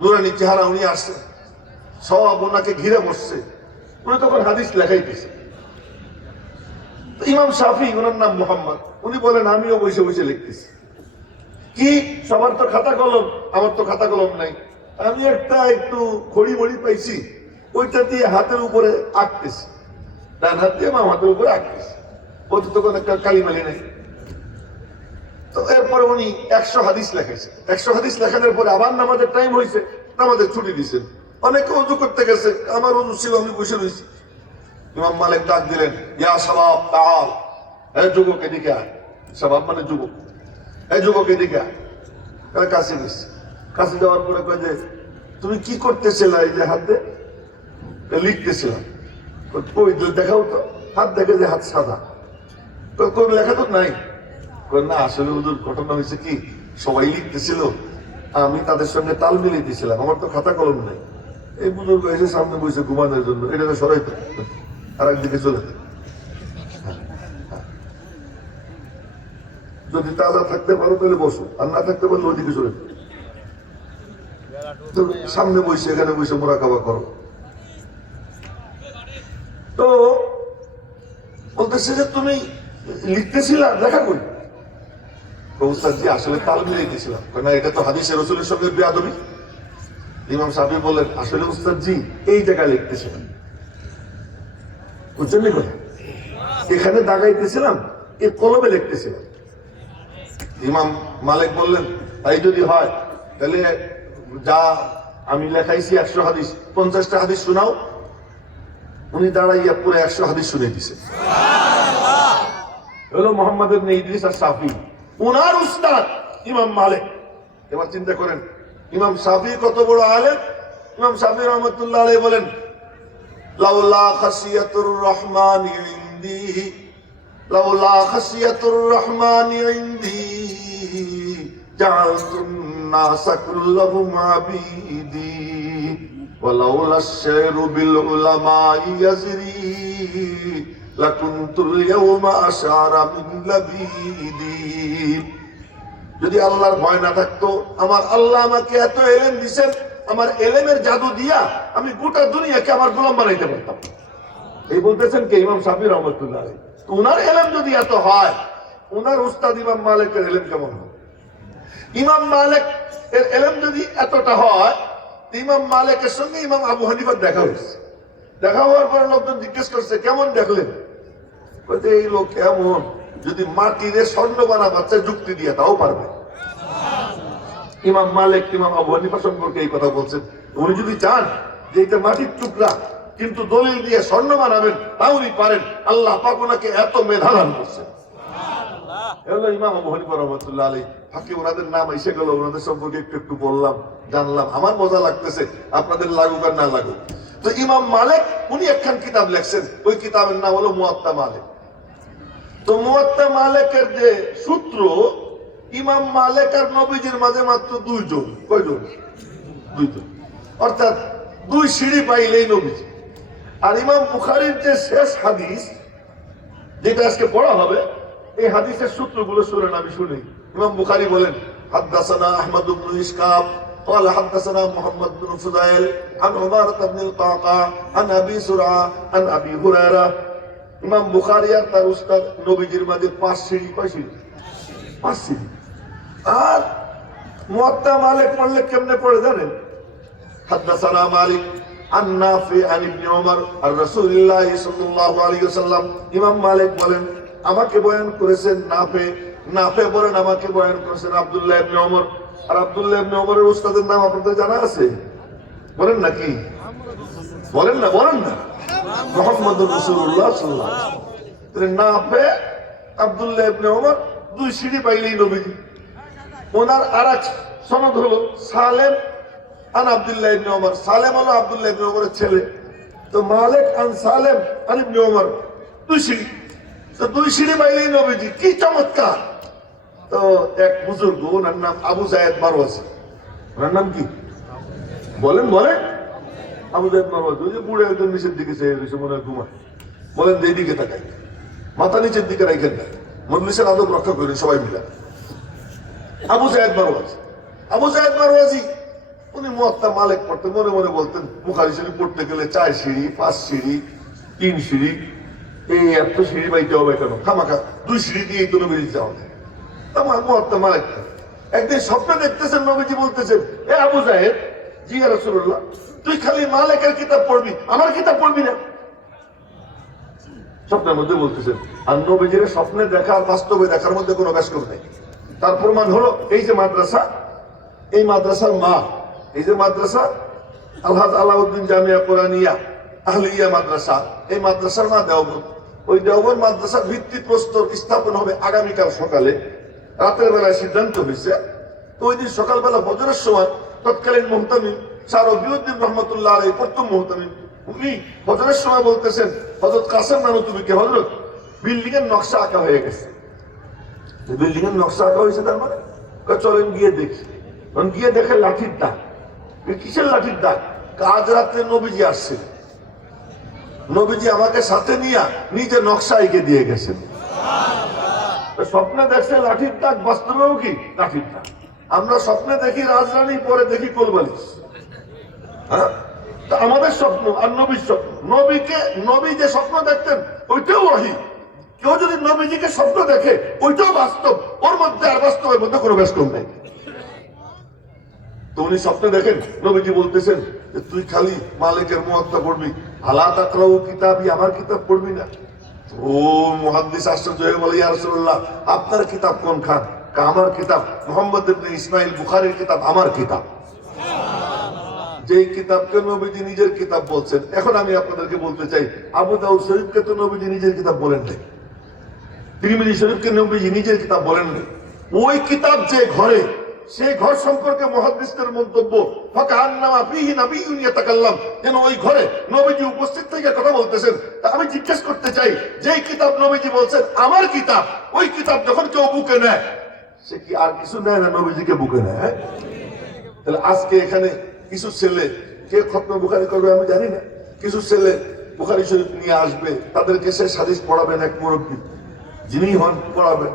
নুরানি চেহারা উনি আসছে, সব ওনাকে ঘিরে বসছে। উনি তখন হাদিস লেখাইতেছে। ইমাম শাফি, ওনার নাম মোহাম্মদ, উনি বলেন আমিও বসে বসে লিখতেছি। কি সবার তো খাতা কলম, আমার তো খাতা কলম নাই। আমি একটু খড়ি মড়ি পাইছি, ওইটা দিয়ে হাতের উপরে আঁকতেছি, ডান হাত দিয়ে আমার হাতের উপরে আঁকতেছি। বলতে তখন একটা কালিমালি নেই। তো এরপরে উনি 100 হাদিস লেখেছে। 100 হাদিস লেখানোর পরে আবার নামাজের টাইম হয়েছে, নামাজের ছুটি দিচ্ছেন। অনেকে অজু করতে গেছে, আমার অজু ছিল, আমি বসে রয়েছি। ইমাম মালিক ডাক দিলেন, ইয়া শাবাব তাআল, এই যুবক এদিকে আয়। শাবাব মানে যুবক, এই যুবক এদিকে আয়। কাছে গেছে, কাছে যাওয়ার পরে কয় যে তুমি কি করতেছিলে? এই যে হাতে লিখতেছিলাম। ওই দেখাও তো, হাত দেখে যে হাত সাদা। কোন লেখা তো নাই। না আসলে হুজুর ঘটনা হয়েছে কি, সবাই লিখতেছিল, আমি তাদের সঙ্গে তাল মিলিয়েছিলাম, আমার তো খাতা কলম নেই। এই বুজুর্গ এসে সামনে বসে ঘুমানোর জন্য, এটা সরাইতে আর একদিকে চলে যায়। যদি তাজা থাকতে পারো তাহলে বসো, আর না থাকতে পারলে ওইদিকে চলে যাও। সামনে বসে, এখানে বসে মোরাকাবা করো। তো বলতেছে যে তুমি লিখতেছিলা, দেখা করি। উস্তাদজি আসলে তাল মিলাইতেছিলাম। না, এটা তো হাদিসে রাসূলের সঙ্গে বেয়াদবি। ইমাম শাফি বললেন, আসলে উস্তাদজি এই জায়গায় লিখতেছিলাম, বুঝছেন নি কথা, এখানে দাগাইতেছিলাম, এই কলমে লিখতেছিলাম। ইমাম মালিক বললেন, তাই যদি হয় তাহলে যা আমি লেখাইছি 100 হাদিস, 50টা হাদিস শোনাও। উনি দাঁড়াইয়া পুরো 100 হাদিস শুনে দিছে। হলো মোহাম্মদ ইবনে ইদ্রিস আশ-শাফি, উনার উস্তাদ ইমাম মালিক। এবার চিন্তা করেন ইমাম শাফি কত বড় আলেম। ইমাম শাফি রহমাতুল্লাহ আলাইহি বলেন, লাউলা খাশিয়াতুর রহমানি ইনদি, লাউলা খাশিয়াতুর রহমানি ইনদি জাআলতুন নাসা কুল্লাহুম আবিদি ওয়ালাউলা আশ-শায়রু বিল উলামাই ইয়াজরি লাকুনতুল ইয়াওমা আশআরা মিন লাবিদি। যদি আল্লাহর ভয় না থাকতো, আমার আল্লাহ আমাকে এত এলেম দিয়েছেন, আমার এলেমের জাদু দিয়া আমি গোটা দুনিয়াকে আমার গোলাম বানাইতে পারতাম। এই বলতেছেন কে? ইমাম শাফি রহমাতুল্লাহ আলাইহি। উনার এলেম যদি এত হয়, উনার উস্তাদ ইমাম মালিকের এলেম কেমন হয়? ইমাম মালিক এর এলেম যদি এতটা হয়, ইমাম মালিকের সঙ্গে ইমাম আবু হানিফার দেখা হয়েছে। দেখা হওয়ার পরে লোকজন জিজ্ঞেস করছে, কেমন দেখলেন? বলতে এই লোক এমন, যদি মাটিরে স্বর্ণ বানাচ্ছে যুক্তি দিয়ে তাও পারবে। ইমাম মালিক ইমাম আবু হানিফা সম্পর্কে এই কথা বলছেন, উনি যদি চান যে এটা মাটির টুকরা কিন্তু দলিল দিয়ে স্বর্ণ বানাবেন, তা উনি পারেন। আল্লাহ পাক ওনাকে এত মেধা দান করছেন। এগুলো ইমাম আবু হানিফা রহমাতুল্লাহ আলাইহি। ফাঁকে ওনাদের নাম এসে গেল, ওনাদের সম্পর্কে একটু একটু বললাম, জানলাম। আমার মজা লাগতেছে, আপনাদের লাগুক আর না লাগুক। তো ইমাম মালিক উনি একখান কিতাব লেখছেন, ওই কিতাবের নাম হলো মুয়াত্তা মালিক। তো মুয়াত্তা মালিকের যে সূত্র, ইমাম মালিক আর নবীজির মাঝে মাত্র 2 জন। কয়জন? 2 জন। অর্থাৎ 2 সিঁড়ি পাইলেই নবীজি। আর ইমাম বুখারীর যে শেষ হাদিস, যেটা আজকে পড়া হবে, এই হাদিসের সূত্রগুলো শুনেন, আমি শুনি। ইমাম বুখারী বলেন হাদাসানা আহমদ ইবনে ইসকাব قال حدثنا محمد بن فضيل عن عمارة بن القعقاع عن أبي زرعة عن أبي هريرة ইমাম বুখারী আর তার উস্তাদ নবীজির মাঝে 5 সিঁড়ি, কয় সিঁড়ি? 5 সিঁড়ি। আর মুয়াত্তা মালিক পড়লে কেমনে পড়ে জানেন? হাদাসানা মালিক আন নাফি আন ইবনে ওমর আর রাসূলুল্লাহ সাল্লাল্লাহু আলাইহি ওয়াসাল্লাম। ইমাম মালিক বলেন আমাকে বয়ান করেছেন নাফে বলেন আমাকে বয়ান করেছেন আব্দুল্লাহ ইবনে ওমর। আর আব্দুল্লাহ ইবনে ওমরের উস্তাদের নাম আপনাদের জানা আছে? বলেন নাকি? বলেন না মুহাম্মদুর রাসূলুল্লাহ সাল্লাল্লাহু আলাইহি ওয়াসাল্লাম। নাফে আব্দুল্লাহ ইবনে ওমর 2 সিঁড়ি পাইলেই নবীজি। ওনার আরেক সনদ হলো সালেম আন আব্দুল্লাহ ইবনে ওমর। সালেম হলো আব্দুল্লাহ ইবনে ওমরের ছেলে। তো মালিক আন সালেম আন ইবনে ওমর 2 সিঁড়ি। তো 2 সিঁড়ি পাইলেই নবীজি। কি চমৎকার! তো এক বুজুর্গ, ওনার নাম আবু যায়েদ মারওয়াজি। ওনার নাম কি? বলেন আবু যায়েদ মারওয়াজি। ওই যে বুড়ো একজন নিচের দিকে চেয়ে রয়েছে, মনে হয় ঘুমায়। বলেন যে এইদিকে তাকাই, মাথা নিচের দিকে রাখেন না, মজলিসের আদব রক্ষা করেন সবাই মিলে। আবু যায়েদ মারওয়াজি উনি মুয়াত্তা মালিক পড়তেন। মনে মনে বলতেন বুখারী শরীফ পড়তে গেলে 4 সিঁড়ি, 5 সিঁড়ি, 3 সিঁড়ি, এই এত সিঁড়ি বাইতে হবে কেন? খামাখা 2 সিঁড়ি দিয়েই তো নবীজি যাওয়া। আমার মুয়াত্তা মালিক একদিন স্বপ্নে দেখতেছেন নবীজি বলতেছেন, এ আবু যায়েদ, জি ইয়া রাসূলুল্লাহ, তুই খালি মালিকের কিতাব পড়বি, আমার কিতাব পড়বি না? স্বপ্নের মধ্যে বলতেছেন। আর নবীজির স্বপ্নে দেখা আর বাস্তবে দেখার মধ্যে কোনো ব্যাসকর নেই। তার প্রমাণ হলো এই যে মাদ্রাসা, এই মাদ্রাসার মা, এই যে মাদ্রাসা আলহাজ আলাউদ্দিন জামিয়া কোরআনিয়া আহলিয়া মাদ্রাসা, এই মাদ্রাসার মা দেওবন্দ। ওই দেওবন্দ মাদ্রাসার ভিত্তি প্রস্তর স্থাপন হবে আগামীকাল সকালে। রাতের বেলায় সিদ্ধান্ত হয়েছে। তো ওই দিন সকালবেলা ফজরের সময় তৎকালীন মুহতামিম শাহ রবিউদ্দিন রহমতুল্লাহ আলাইহি প্রথম মুহতামিম, উনি ফজরের সময় বলতেছেন, হযরত কাসেম নানুতুবিকে, হযরত বিল্ডিং এর নকশা আঁকা হয়ে গেছে। বিল্ডিং এর নকশা আঁকা হয়েছে, তার মানে চলেন গিয়ে দেখি। গিয়ে দেখে লাঠির দাগ। কিসের লাঠির দাগ? আজ রাত্রে নবীজি আসছেন, নবীজি আমাকে সাথে নিয়ে নিজে নকশা এঁকে দিয়ে গেছেন। স্বপ্নে দেখছে লাঠির দাগ, বাস্তবেও কি লাঠির দাগ। আমরা স্বপ্নে দেখি রাজরানী, পরে দেখি কোলবালিশ। হ্যাঁ, আমাদের স্বপ্ন আর নবীর স্বপ্ন। নবী যে স্বপ্ন দেখতেন ওইটাও ওহী। কেউ যদি নবীজিকে স্বপ্ন দেখে ওইটাও বাস্তব, ওর মধ্যে আর বাস্তবের মধ্যে কোনো ব্যস্তম নেই। তো উনি স্বপ্নে দেখেন নবীজি বলতেছেন যে তুই খালি মালিকের মুয়াত্তা পড়বি, আলা তাকরাউ কিতাবি, আমার কিতাব পড়বি না। ও মুহাদ্দিস আশ্চর্য হয়ে বলে, ইয়া রাসূলুল্লাহ, আপনার কিতাব কোন খান? আমার কিতাব মুহাম্মদ ইবনে ইসমাইল বুখারীর কিতাব আমার কিতাব। যে কিতাবকে নবীজি নিজের কিতাব বলছেন। এখন আমি আপনাদেরকে বলতে চাই, আবু দাউদ শরীফকে তো নবীজি নিজের কিতাব বলেন নাই, তিরমিজি শরীফকে নবীজি নিজের কিতাব বলেন নাই। ওই কিতাব যে ঘরে, সেই ঘর সম্পর্কে মুহাদ্দিসদের মন্তব্য, ফাকান্নামা ফীহি নাবিয়্যুন ইয়াতাকাল্লাম, যেন ওই ঘরে নবীজি উপস্থিত থেকে কথা বলতেছেন। তা আমি জিজ্ঞেস করতে চাই, যেই কিতাব নবীজি বলছেন আমার কিতাব, ওই কিতাব যখন কেউ বুকে নেয়, সে কি আর কিছু নেয় না, নবীজিকে বুকে নেয়? তাহলে আজকে এখানে কিছু ছেলে, কে খতম বুখারী করবে আমি জানি না, কিছু ছেলে বুখারী শরীফ নিয়ে আসবে, তাদেরকে সে হাদিস পড়াবেন এক মুরব্বী, যিনি হন পড়াবেন।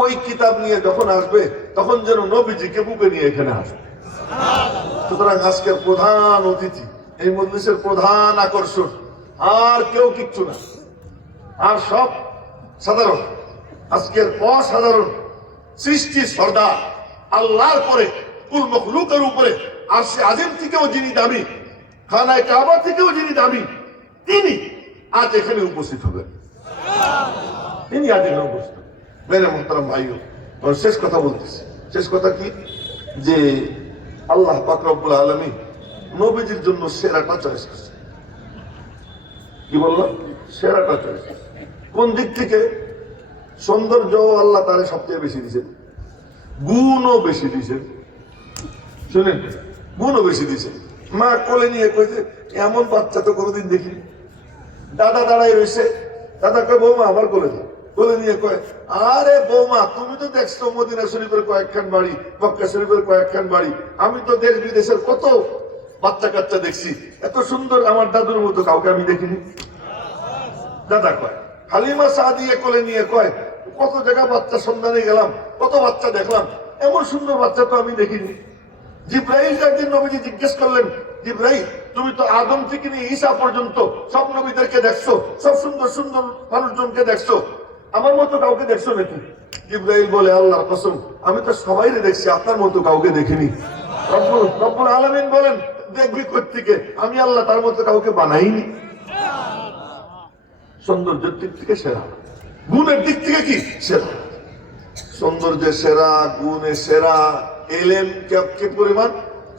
ওই কিতাব নিয়ে যখন আসবে তখন যেন নবীজিকে বুকে নিয়ে এখানে আসবে। সুতরাং আজকের প্রধান অতিথি, এই মজলিসের প্রধান আকর্ষণ আর কেউ কিচ্ছু না, আর সব সাধারণ। আজকের অসাধারণ সৃষ্টি সর্দার, আল্লাহর পরে, কুল মখলুকের উপরে, আরশে আজিম থেকেও যিনি দামি, খানায়ে কাবা থেকেও যিনি দামি, তিনি আজ এখানে উপস্থিত হবেন। তিনি আজ এখানে উপস্থিত। মেরে মোহতারাম ভাইও, শেষ কথা বলতেছি। শেষ কথা কি, যে আল্লাহ পাক রব্বুল আলামিন নবীজির জন্য সেরাটা চয়েস করছে। কি বললাম? সেরাটা চয়েস। কোন দিক থেকে? সৌন্দর্য আল্লাহ তারে সবচেয়ে বেশি দিয়েছেন, গুণও বেশি দিয়েছেন। শুনেন, গুণও বেশি দিয়েছেন। মা কোলে নিয়ে কইছে, এমন বাচ্চা তো কোনোদিন দেখিনি। দাদা দাঁড়াই রয়েছে, দাদা কয় বৌমা আমার কোলে যাও। কোলে নিয়ে কয়, আরে বৌমা তুমি তো দেখছো মদিনা শরীফের কয়েকখান বাড়ি, মক্কা শরীফের কয়েকখান বাড়ি, আমি তো দেশ বিদেশের কত বাচ্চা কাচ্চা দেখছি, এত সুন্দর আমার দাদুর মতো কাউকে আমি দেখিনি। দাদা কয়, হালিমা সাদিয়া কোলে নিয়ে কয়, কত জায়গা বাচ্চা সন্ধানে গেলাম, কত বাচ্চা দেখলাম, এমন সুন্দর বাচ্চা তো আমি দেখিনি। জিব্রাইল একদিন নবীজি জিজ্ঞেস করলেন, জিব্রাইল তুমি তো আদম থেকে নিয়ে ঈসা পর্যন্ত সব নবীদেরকে দেখছো, সব সুন্দর সুন্দর মানুষজনকে দেখছো, আমার মতো কাউকে দেখছো নাকি? জিব্রাইল বলে, আল্লাহর কসম আমি তো সবাইরে দেখছি, আপনার মতো কাউকে দেখিনি। রব্বুল আলামিন বলেন, দেখবি কোত্থেকে, আমি আল্লাহ তার মতো কাউকে বানাইনি। সৌন্দর্যের দিক থেকে সেরা, গুণের দিক থেকে কি সেরা, সৌন্দর্যের সেরা, গুণের সেরা, এলেম কে পরিমাণ,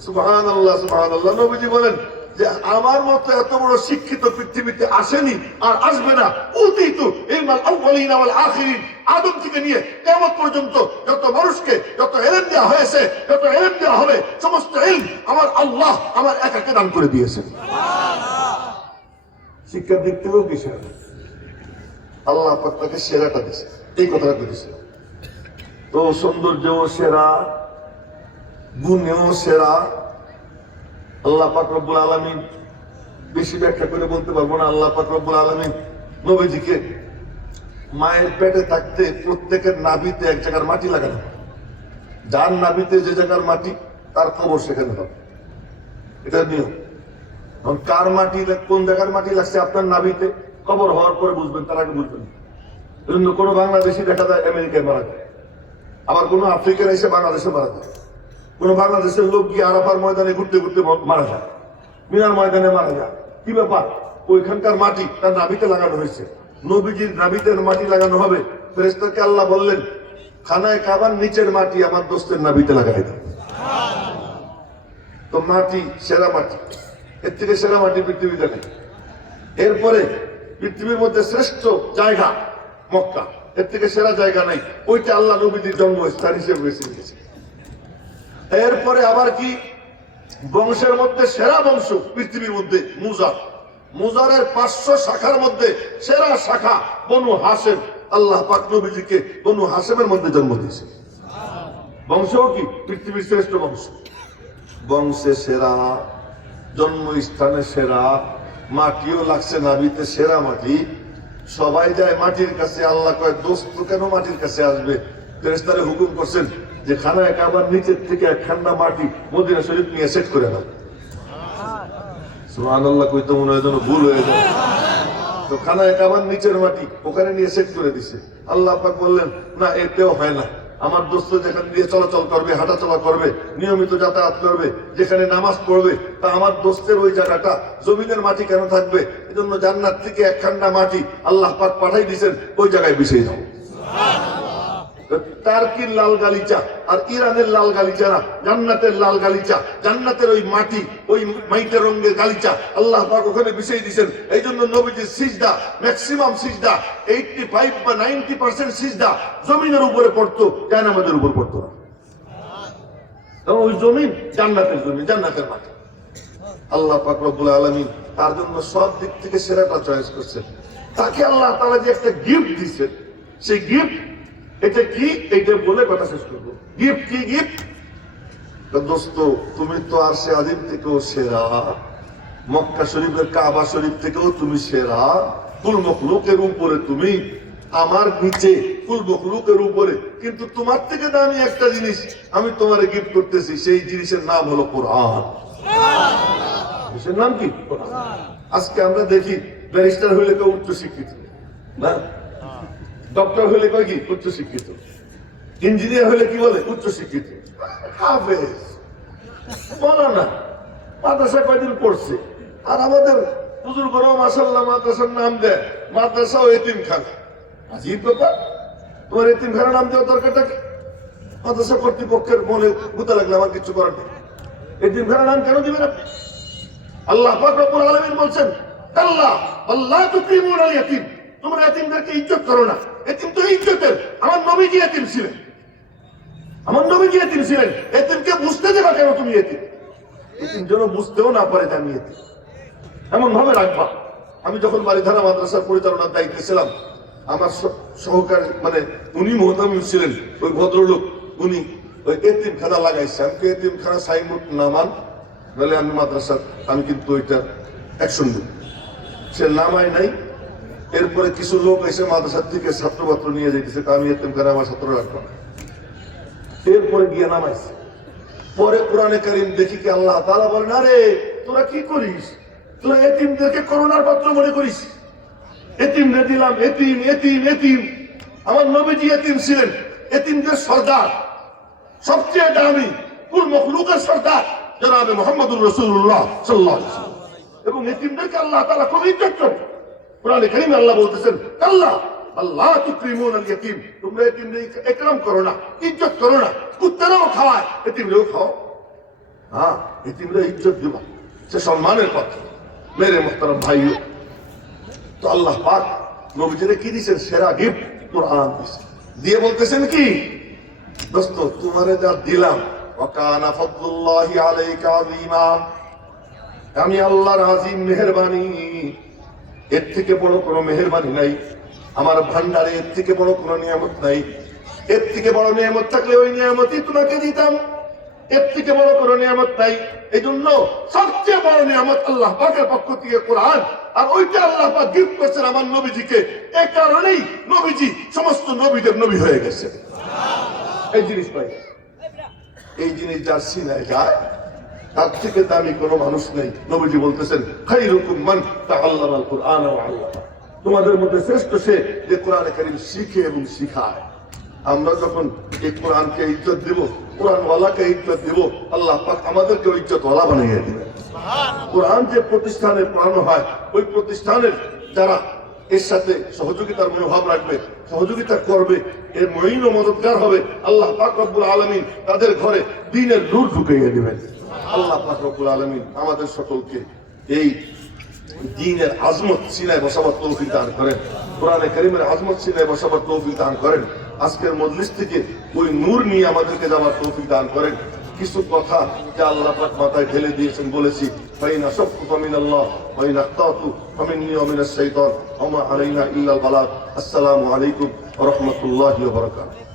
সুবহানাল্লাহ সুবহানাল্লাহ। নবীজি বলেন যে আমার মতো এত বড় শিক্ষিত পৃথিবীতে আসেনি আর আসবে না। উতিতু ইলমাল আউয়ালিন ওয়াল আখিরিন, আদম থেকে নিয়ে কিয়ামত পর্যন্ত যত মানুষকে যত ইলম দেওয়া হয়েছে, যত ইলম দেওয়া হবে, সমস্ত ইলম আমার আল্লাহ আমার একাকে দান করে দিয়েছেন। শিক্ষার দিক থেকেও কি সেরা, আল্লাহ পাক তাকে সেরাটা দিয়েছে, এই কথাটা বলেছে। তো সৌন্দর্যও সেরা, গুণেও সেরা। আল্লাহ পাক রব্বুল আলামিন বেশি ব্যাখ্যা করে বলতে পারবো না। আল্লাহ পাক রব্বুল আলামিন নবীজিকে মায়ের পেটে থাকতে প্রত্যেকের নাভিতে এক জায়গার মাটি লাগানো, যার নাভিতে যে জায়গার মাটি তার কবর সেখানে হবে, এটা নিয়ম। কার মাটি, কোন জায়গার মাটি লাগছে আপনার নাভিতে, কবর হওয়ার পরে বুঝবেন, তার আগে বুঝবেন। এজন্য কোনো বাংলাদেশি দেখা যায় আমেরিকায় মারা যায়, আবার কোনো আফ্রিকার এসে বাংলাদেশে মারা যায়, কোন বাংলাদেশের লোক গিয়ে আরাফার ময়দানে ঘুরতে ঘুরতে মারা যায়, মিনার ময়দানে মারা যায়। কি ব্যাপার? ওইখানকার মাটি তার নাভিতে লাগানো হয়েছে। নবীজির নাভিতে মাটি লাগানো হবে, ফেরেশতাকে আল্লাহ বললেন খানায় কাবার নিচের মাটি আমার দোস্তের নাভিতে লাগাই দাও। তো মাটি সেরা মাটি, এর থেকে সেরা মাটি পৃথিবীতে নেই। এরপরে পৃথিবীর মধ্যে শ্রেষ্ঠ জায়গা মক্কা, এর থেকে সেরা জায়গা নাই, ওইটা আল্লাহ নবীজির জন্মস্থান হিসেবে বেছে নিয়েছে। এরপরে আবার কি, বংশের মধ্যে সেরা বংশ পৃথিবীর মধ্যে মুজার, মুজারের 500 শাখার মধ্যে সেরা শাখা বনু হাশেম। আল্লাহ পাক নবীজিকে বনু হাশেমের মধ্যে জন্ম দিয়েছে। বংশও কি পৃথিবীর শ্রেষ্ঠ বংশ, বংশে সেরা, জন্মস্থানে সেরা, মাটিও লাগছে নাভিতে সেরা মাটি। সবাই যায় মাটির কাছে, আল্লাহ কয় দোস্ত কেন মাটির কাছে আসবে? ফেরেশতারে হুকুম করছেন যে খানায় কাবার নিচের থেকে একখানা মাটি মদিনা শরীফ নিয়ে সেট করে দাও। সুবহানাল্লাহ কইতে মনে হয় যেন ভুল হয়ে যায়। তো খানায় কাবার নিচের মাটি ওখানে নিয়ে সেট করে দিছে। আল্লাহ পাক বললেন না, এতেও হয় না। আমার দোস্ত যেখানে দিয়ে চলাচল করবে, হাঁটাচলা করবে, নিয়মিত যাতায়াত করবে, যেখানে নামাজ পড়বে, তা আমার দোস্তের ওই জায়গাটা জমিনের মাটি কেন থাকবে? এজন্য জান্নাত থেকে একখানা মাটি আল্লাহ পাক পাঠাই দিয়েছেন, ওই জায়গায় বিছিয়ে দাও। টার্কির লাল গালিচা আর ইরানের লাল গালিচা না, জান্নাতের লাল গালিচা, জান্নাতের ওই মাটি, ওই মাইটের রঙের গালিচা আল্লাহ পাক ওখানে বিছিয়ে দিয়েছেন। এই জন্য নবীজির সিজদা, ম্যাক্সিমাম সিজদা 85 বা 90% সিজদা জমিনের উপরে পড়তো, জায়নামাজের উপর পড়তো না। ওই জমিন জান্নাতের জমি, জান্নাতের মাটি। আল্লাহ পাক রব্বুল আলামিন তার জন্য সব দিক থেকে সেরাটা চয়েস করছেন। তাকে আল্লাহ তাআলা যে একটা গিফট দিয়েছেন, সেই গিফট এটা কি, এইটা বলে কথা শেষ করবো। গিফট কি? গিফট দোস্ত তুমি তো আর সে আদিম থেকেও সেরা, মক্কা শরীফের কাবা শরীফ থেকেও তুমি সেরা, কুল মখলুকের উপরে তুমি, আমার নিচে কুল মখলুকের উপরে। কিন্তু তোমার থেকে দামি একটা জিনিস আমি তোমারে গিফট করতেছি, সেই জিনিসের নাম হলো কোরআন। জিনিসের নাম কি? কোরআন। আজকে আমরা দেখি ব্যারিস্টার হইলে কেউ উচ্চ শিক্ষিত না, ডক্টর হলে কয় কি উচ্চ শিক্ষিত, ইঞ্জিনিয়ার হলে কি বলে উচ্চ শিক্ষিত, হাফেজ মৌলানা মাদ্রাসা কয়দিন পড়ছে। আর আমাদের বুজুর্গরাও মাশাআল্লাহ মাদ্রাসার নাম দেয়, মাদ্রাসা ও এতিমখানা। আজীব ব্যাপার, তোমার এতিমখানার নাম দেওয়ার দরকারটা কি? মাদ্রাসা কর্তৃপক্ষের মনে গুতা লাগলে আমার কিছু করার নেই, এতিমখানার নাম কেন দিবেন আপনি? আল্লাহ পাক রব্বুল আলামিন বলছেন আল্লাহ আল্লাহ তুকরিমুনাল ইয়াতীম, তোমরা এতিমদেরকে ইজ্জত করো না। এতিম তো ইজ্জতের, আমার নবীজি এতিম ছিলেন, আমার নবীজি এতিম ছিলেন। এতিমকে বুঝতে দেবা কেন তুমি? এতিম এতিম যেন বুঝতেও না পারে যে আমি এতিম, এমন ভাবে রাখবা। আমি যখন বাড়িধারা মাদ্রাসার পরিচালনার দায়িত্বে ছিলাম, আমার সহকারী মানে উনি মোহতামিম ছিলেন, ওই ভদ্রলোক, উনি ওই এতিমখানা লাগাইছে। আমি এতিমখানা সাইনবোর্ড নামান, নাহলে আমি মাদ্রাসার আমি কিন্তু ওইটা অ্যাকশন নিই। সে নামাই নাই, এরপরে কিছু লোক এসে মাদ্রাসার থেকে ছাত্রপত্র নিয়ে যাইতেছে, আমি এতিমখানা আমার ছাত্র রাখবো না। এরপরে গিয়ে নামাইছে। পরে কোরআনে কারীম দেখি কি আল্লাহ তাআলা বলেন, আরে তোরা কি করিস, তোরা এতিমদেরকে করোনার পাত্র মনে করিস। এতিম রে দিলাম, এতিম এতিম এতিম। আমার নবীজি এতিম ছিলেন, এতিমদের সর্দার, সবচেয়ে দামি কুল মখলুকের সর্দার জনাবে মুহাম্মদুর রাসূলুল্লাহ সাল্লাল্লাহু আলাইহি ওয়াসাল্লাম। এবং এতিমদেরকে আল্লাহ তাআলা খুব ইজ্জত করেন। কোরআনে কারীমে আল্লাহ বলতেছেন, আল্লাহ আল্লাহ তুকরিমুন আল ইয়াতীম, তোমরা এতিমদের ইকরাম করো না, ইজ্জত করো না। কুত্তারাও খাওয়ায়, এতিমরাও খাও। হ্যাঁ, এতিমরা ইজ্জত দিবা, সে সম্মানের কথা। মেরে মুহতারাম ভাইও, তো আল্লাহ পাক নবীজিকে কি দিয়েছেন? সেরা গিফট কোরআন দিয়েছেন। দিয়ে বলতেছেন কি, দোস্ত তোমারে যা দিলাম, ওয়াকানা ফাদলুল্লাহি আলাইকা আযীমা, আমি আল্লাহর আযীম মেহেরবানি, এর থেকে বড় কোনো মেহেরবানি নাই। আমার ভান্ডারে এর থেকে বড় কোনো নিয়ামত নাই। এর থেকে বড় নিয়ামত থাকলে ওই নিয়ামতই তোমাকে দিতাম। এর থেকে বড় কোনো নিয়ামত নাই। এই জন্য সবচেয়ে বড় নিয়ামত আল্লাহ পাকের পক্ষ থেকে কোরআন, আর ওইটা আল্লাহ পাক গিফট করছেন আমার নবীজিকে। এই কারণেই নবীজি সমস্ত নবীদের নবী হয়ে গেছে। এই জিনিস পাই, এই জিনিস যার সিনায় যায় তার থেকে দামি কোনো মানুষ নেই। নবীজি বলতেছেন, খায়রুকুম মান তাআল্লামাল কুরআন ওয়া আল্লামা, তোমাদের মধ্যে শ্রেষ্ঠ সে যে কোরআনে কারীম শিখে এবং শিখায়। আমরা যখন এই কোরআনকে ইজ্জত দেব, কোরআনওয়ালাকে ইজ্জত দেব, আল্লাহ পাক আমাদেরকে ইজ্জতওয়ালা বানিয়ে দিবেন। কোরআন যে প্রতিষ্ঠানে পড়ানো হয়, ওই প্রতিষ্ঠানের যারা এর সাথে সহযোগিতার মনোভাব রাখবে, সহযোগিতা করবে, এর মহিন ও মদতগার হবে, আল্লাহ পাক রব্বুল আলামিন তাদের ঘরে দ্বীনের নূর ঢুকিয়ে দিবেন। আল্লাহ পাক রব্বুল আলামিন আমাদের সকলকে এই দ্বীনের আজমত সিনায় বসাবার তৌফিক দান করেন, কোরআনে কারীমের আজমত সিনায় বসাবার তৌফিক দান করেন। আজকের মজলিস থেকে ওই নূর নিয়ে আমাদেরকে যাওয়ার তৌফিক দান করেন। কিছু কথা যা আল্লাহ পাক মাথায় ঢেলে দিয়েছেন বলেছি। ফাইন আশাক্কু ফামিনাল্লাহ ওয়া ইন আখতাতু ফামিন্নী ওয়া মিনাশ শাইতান ওয়া মা আলাইনা ইল্লাল বালাগ। আসসালামু আলাইকুম ওয়া রাহমাতুল্লাহি ওয়া বারাকাতুহু।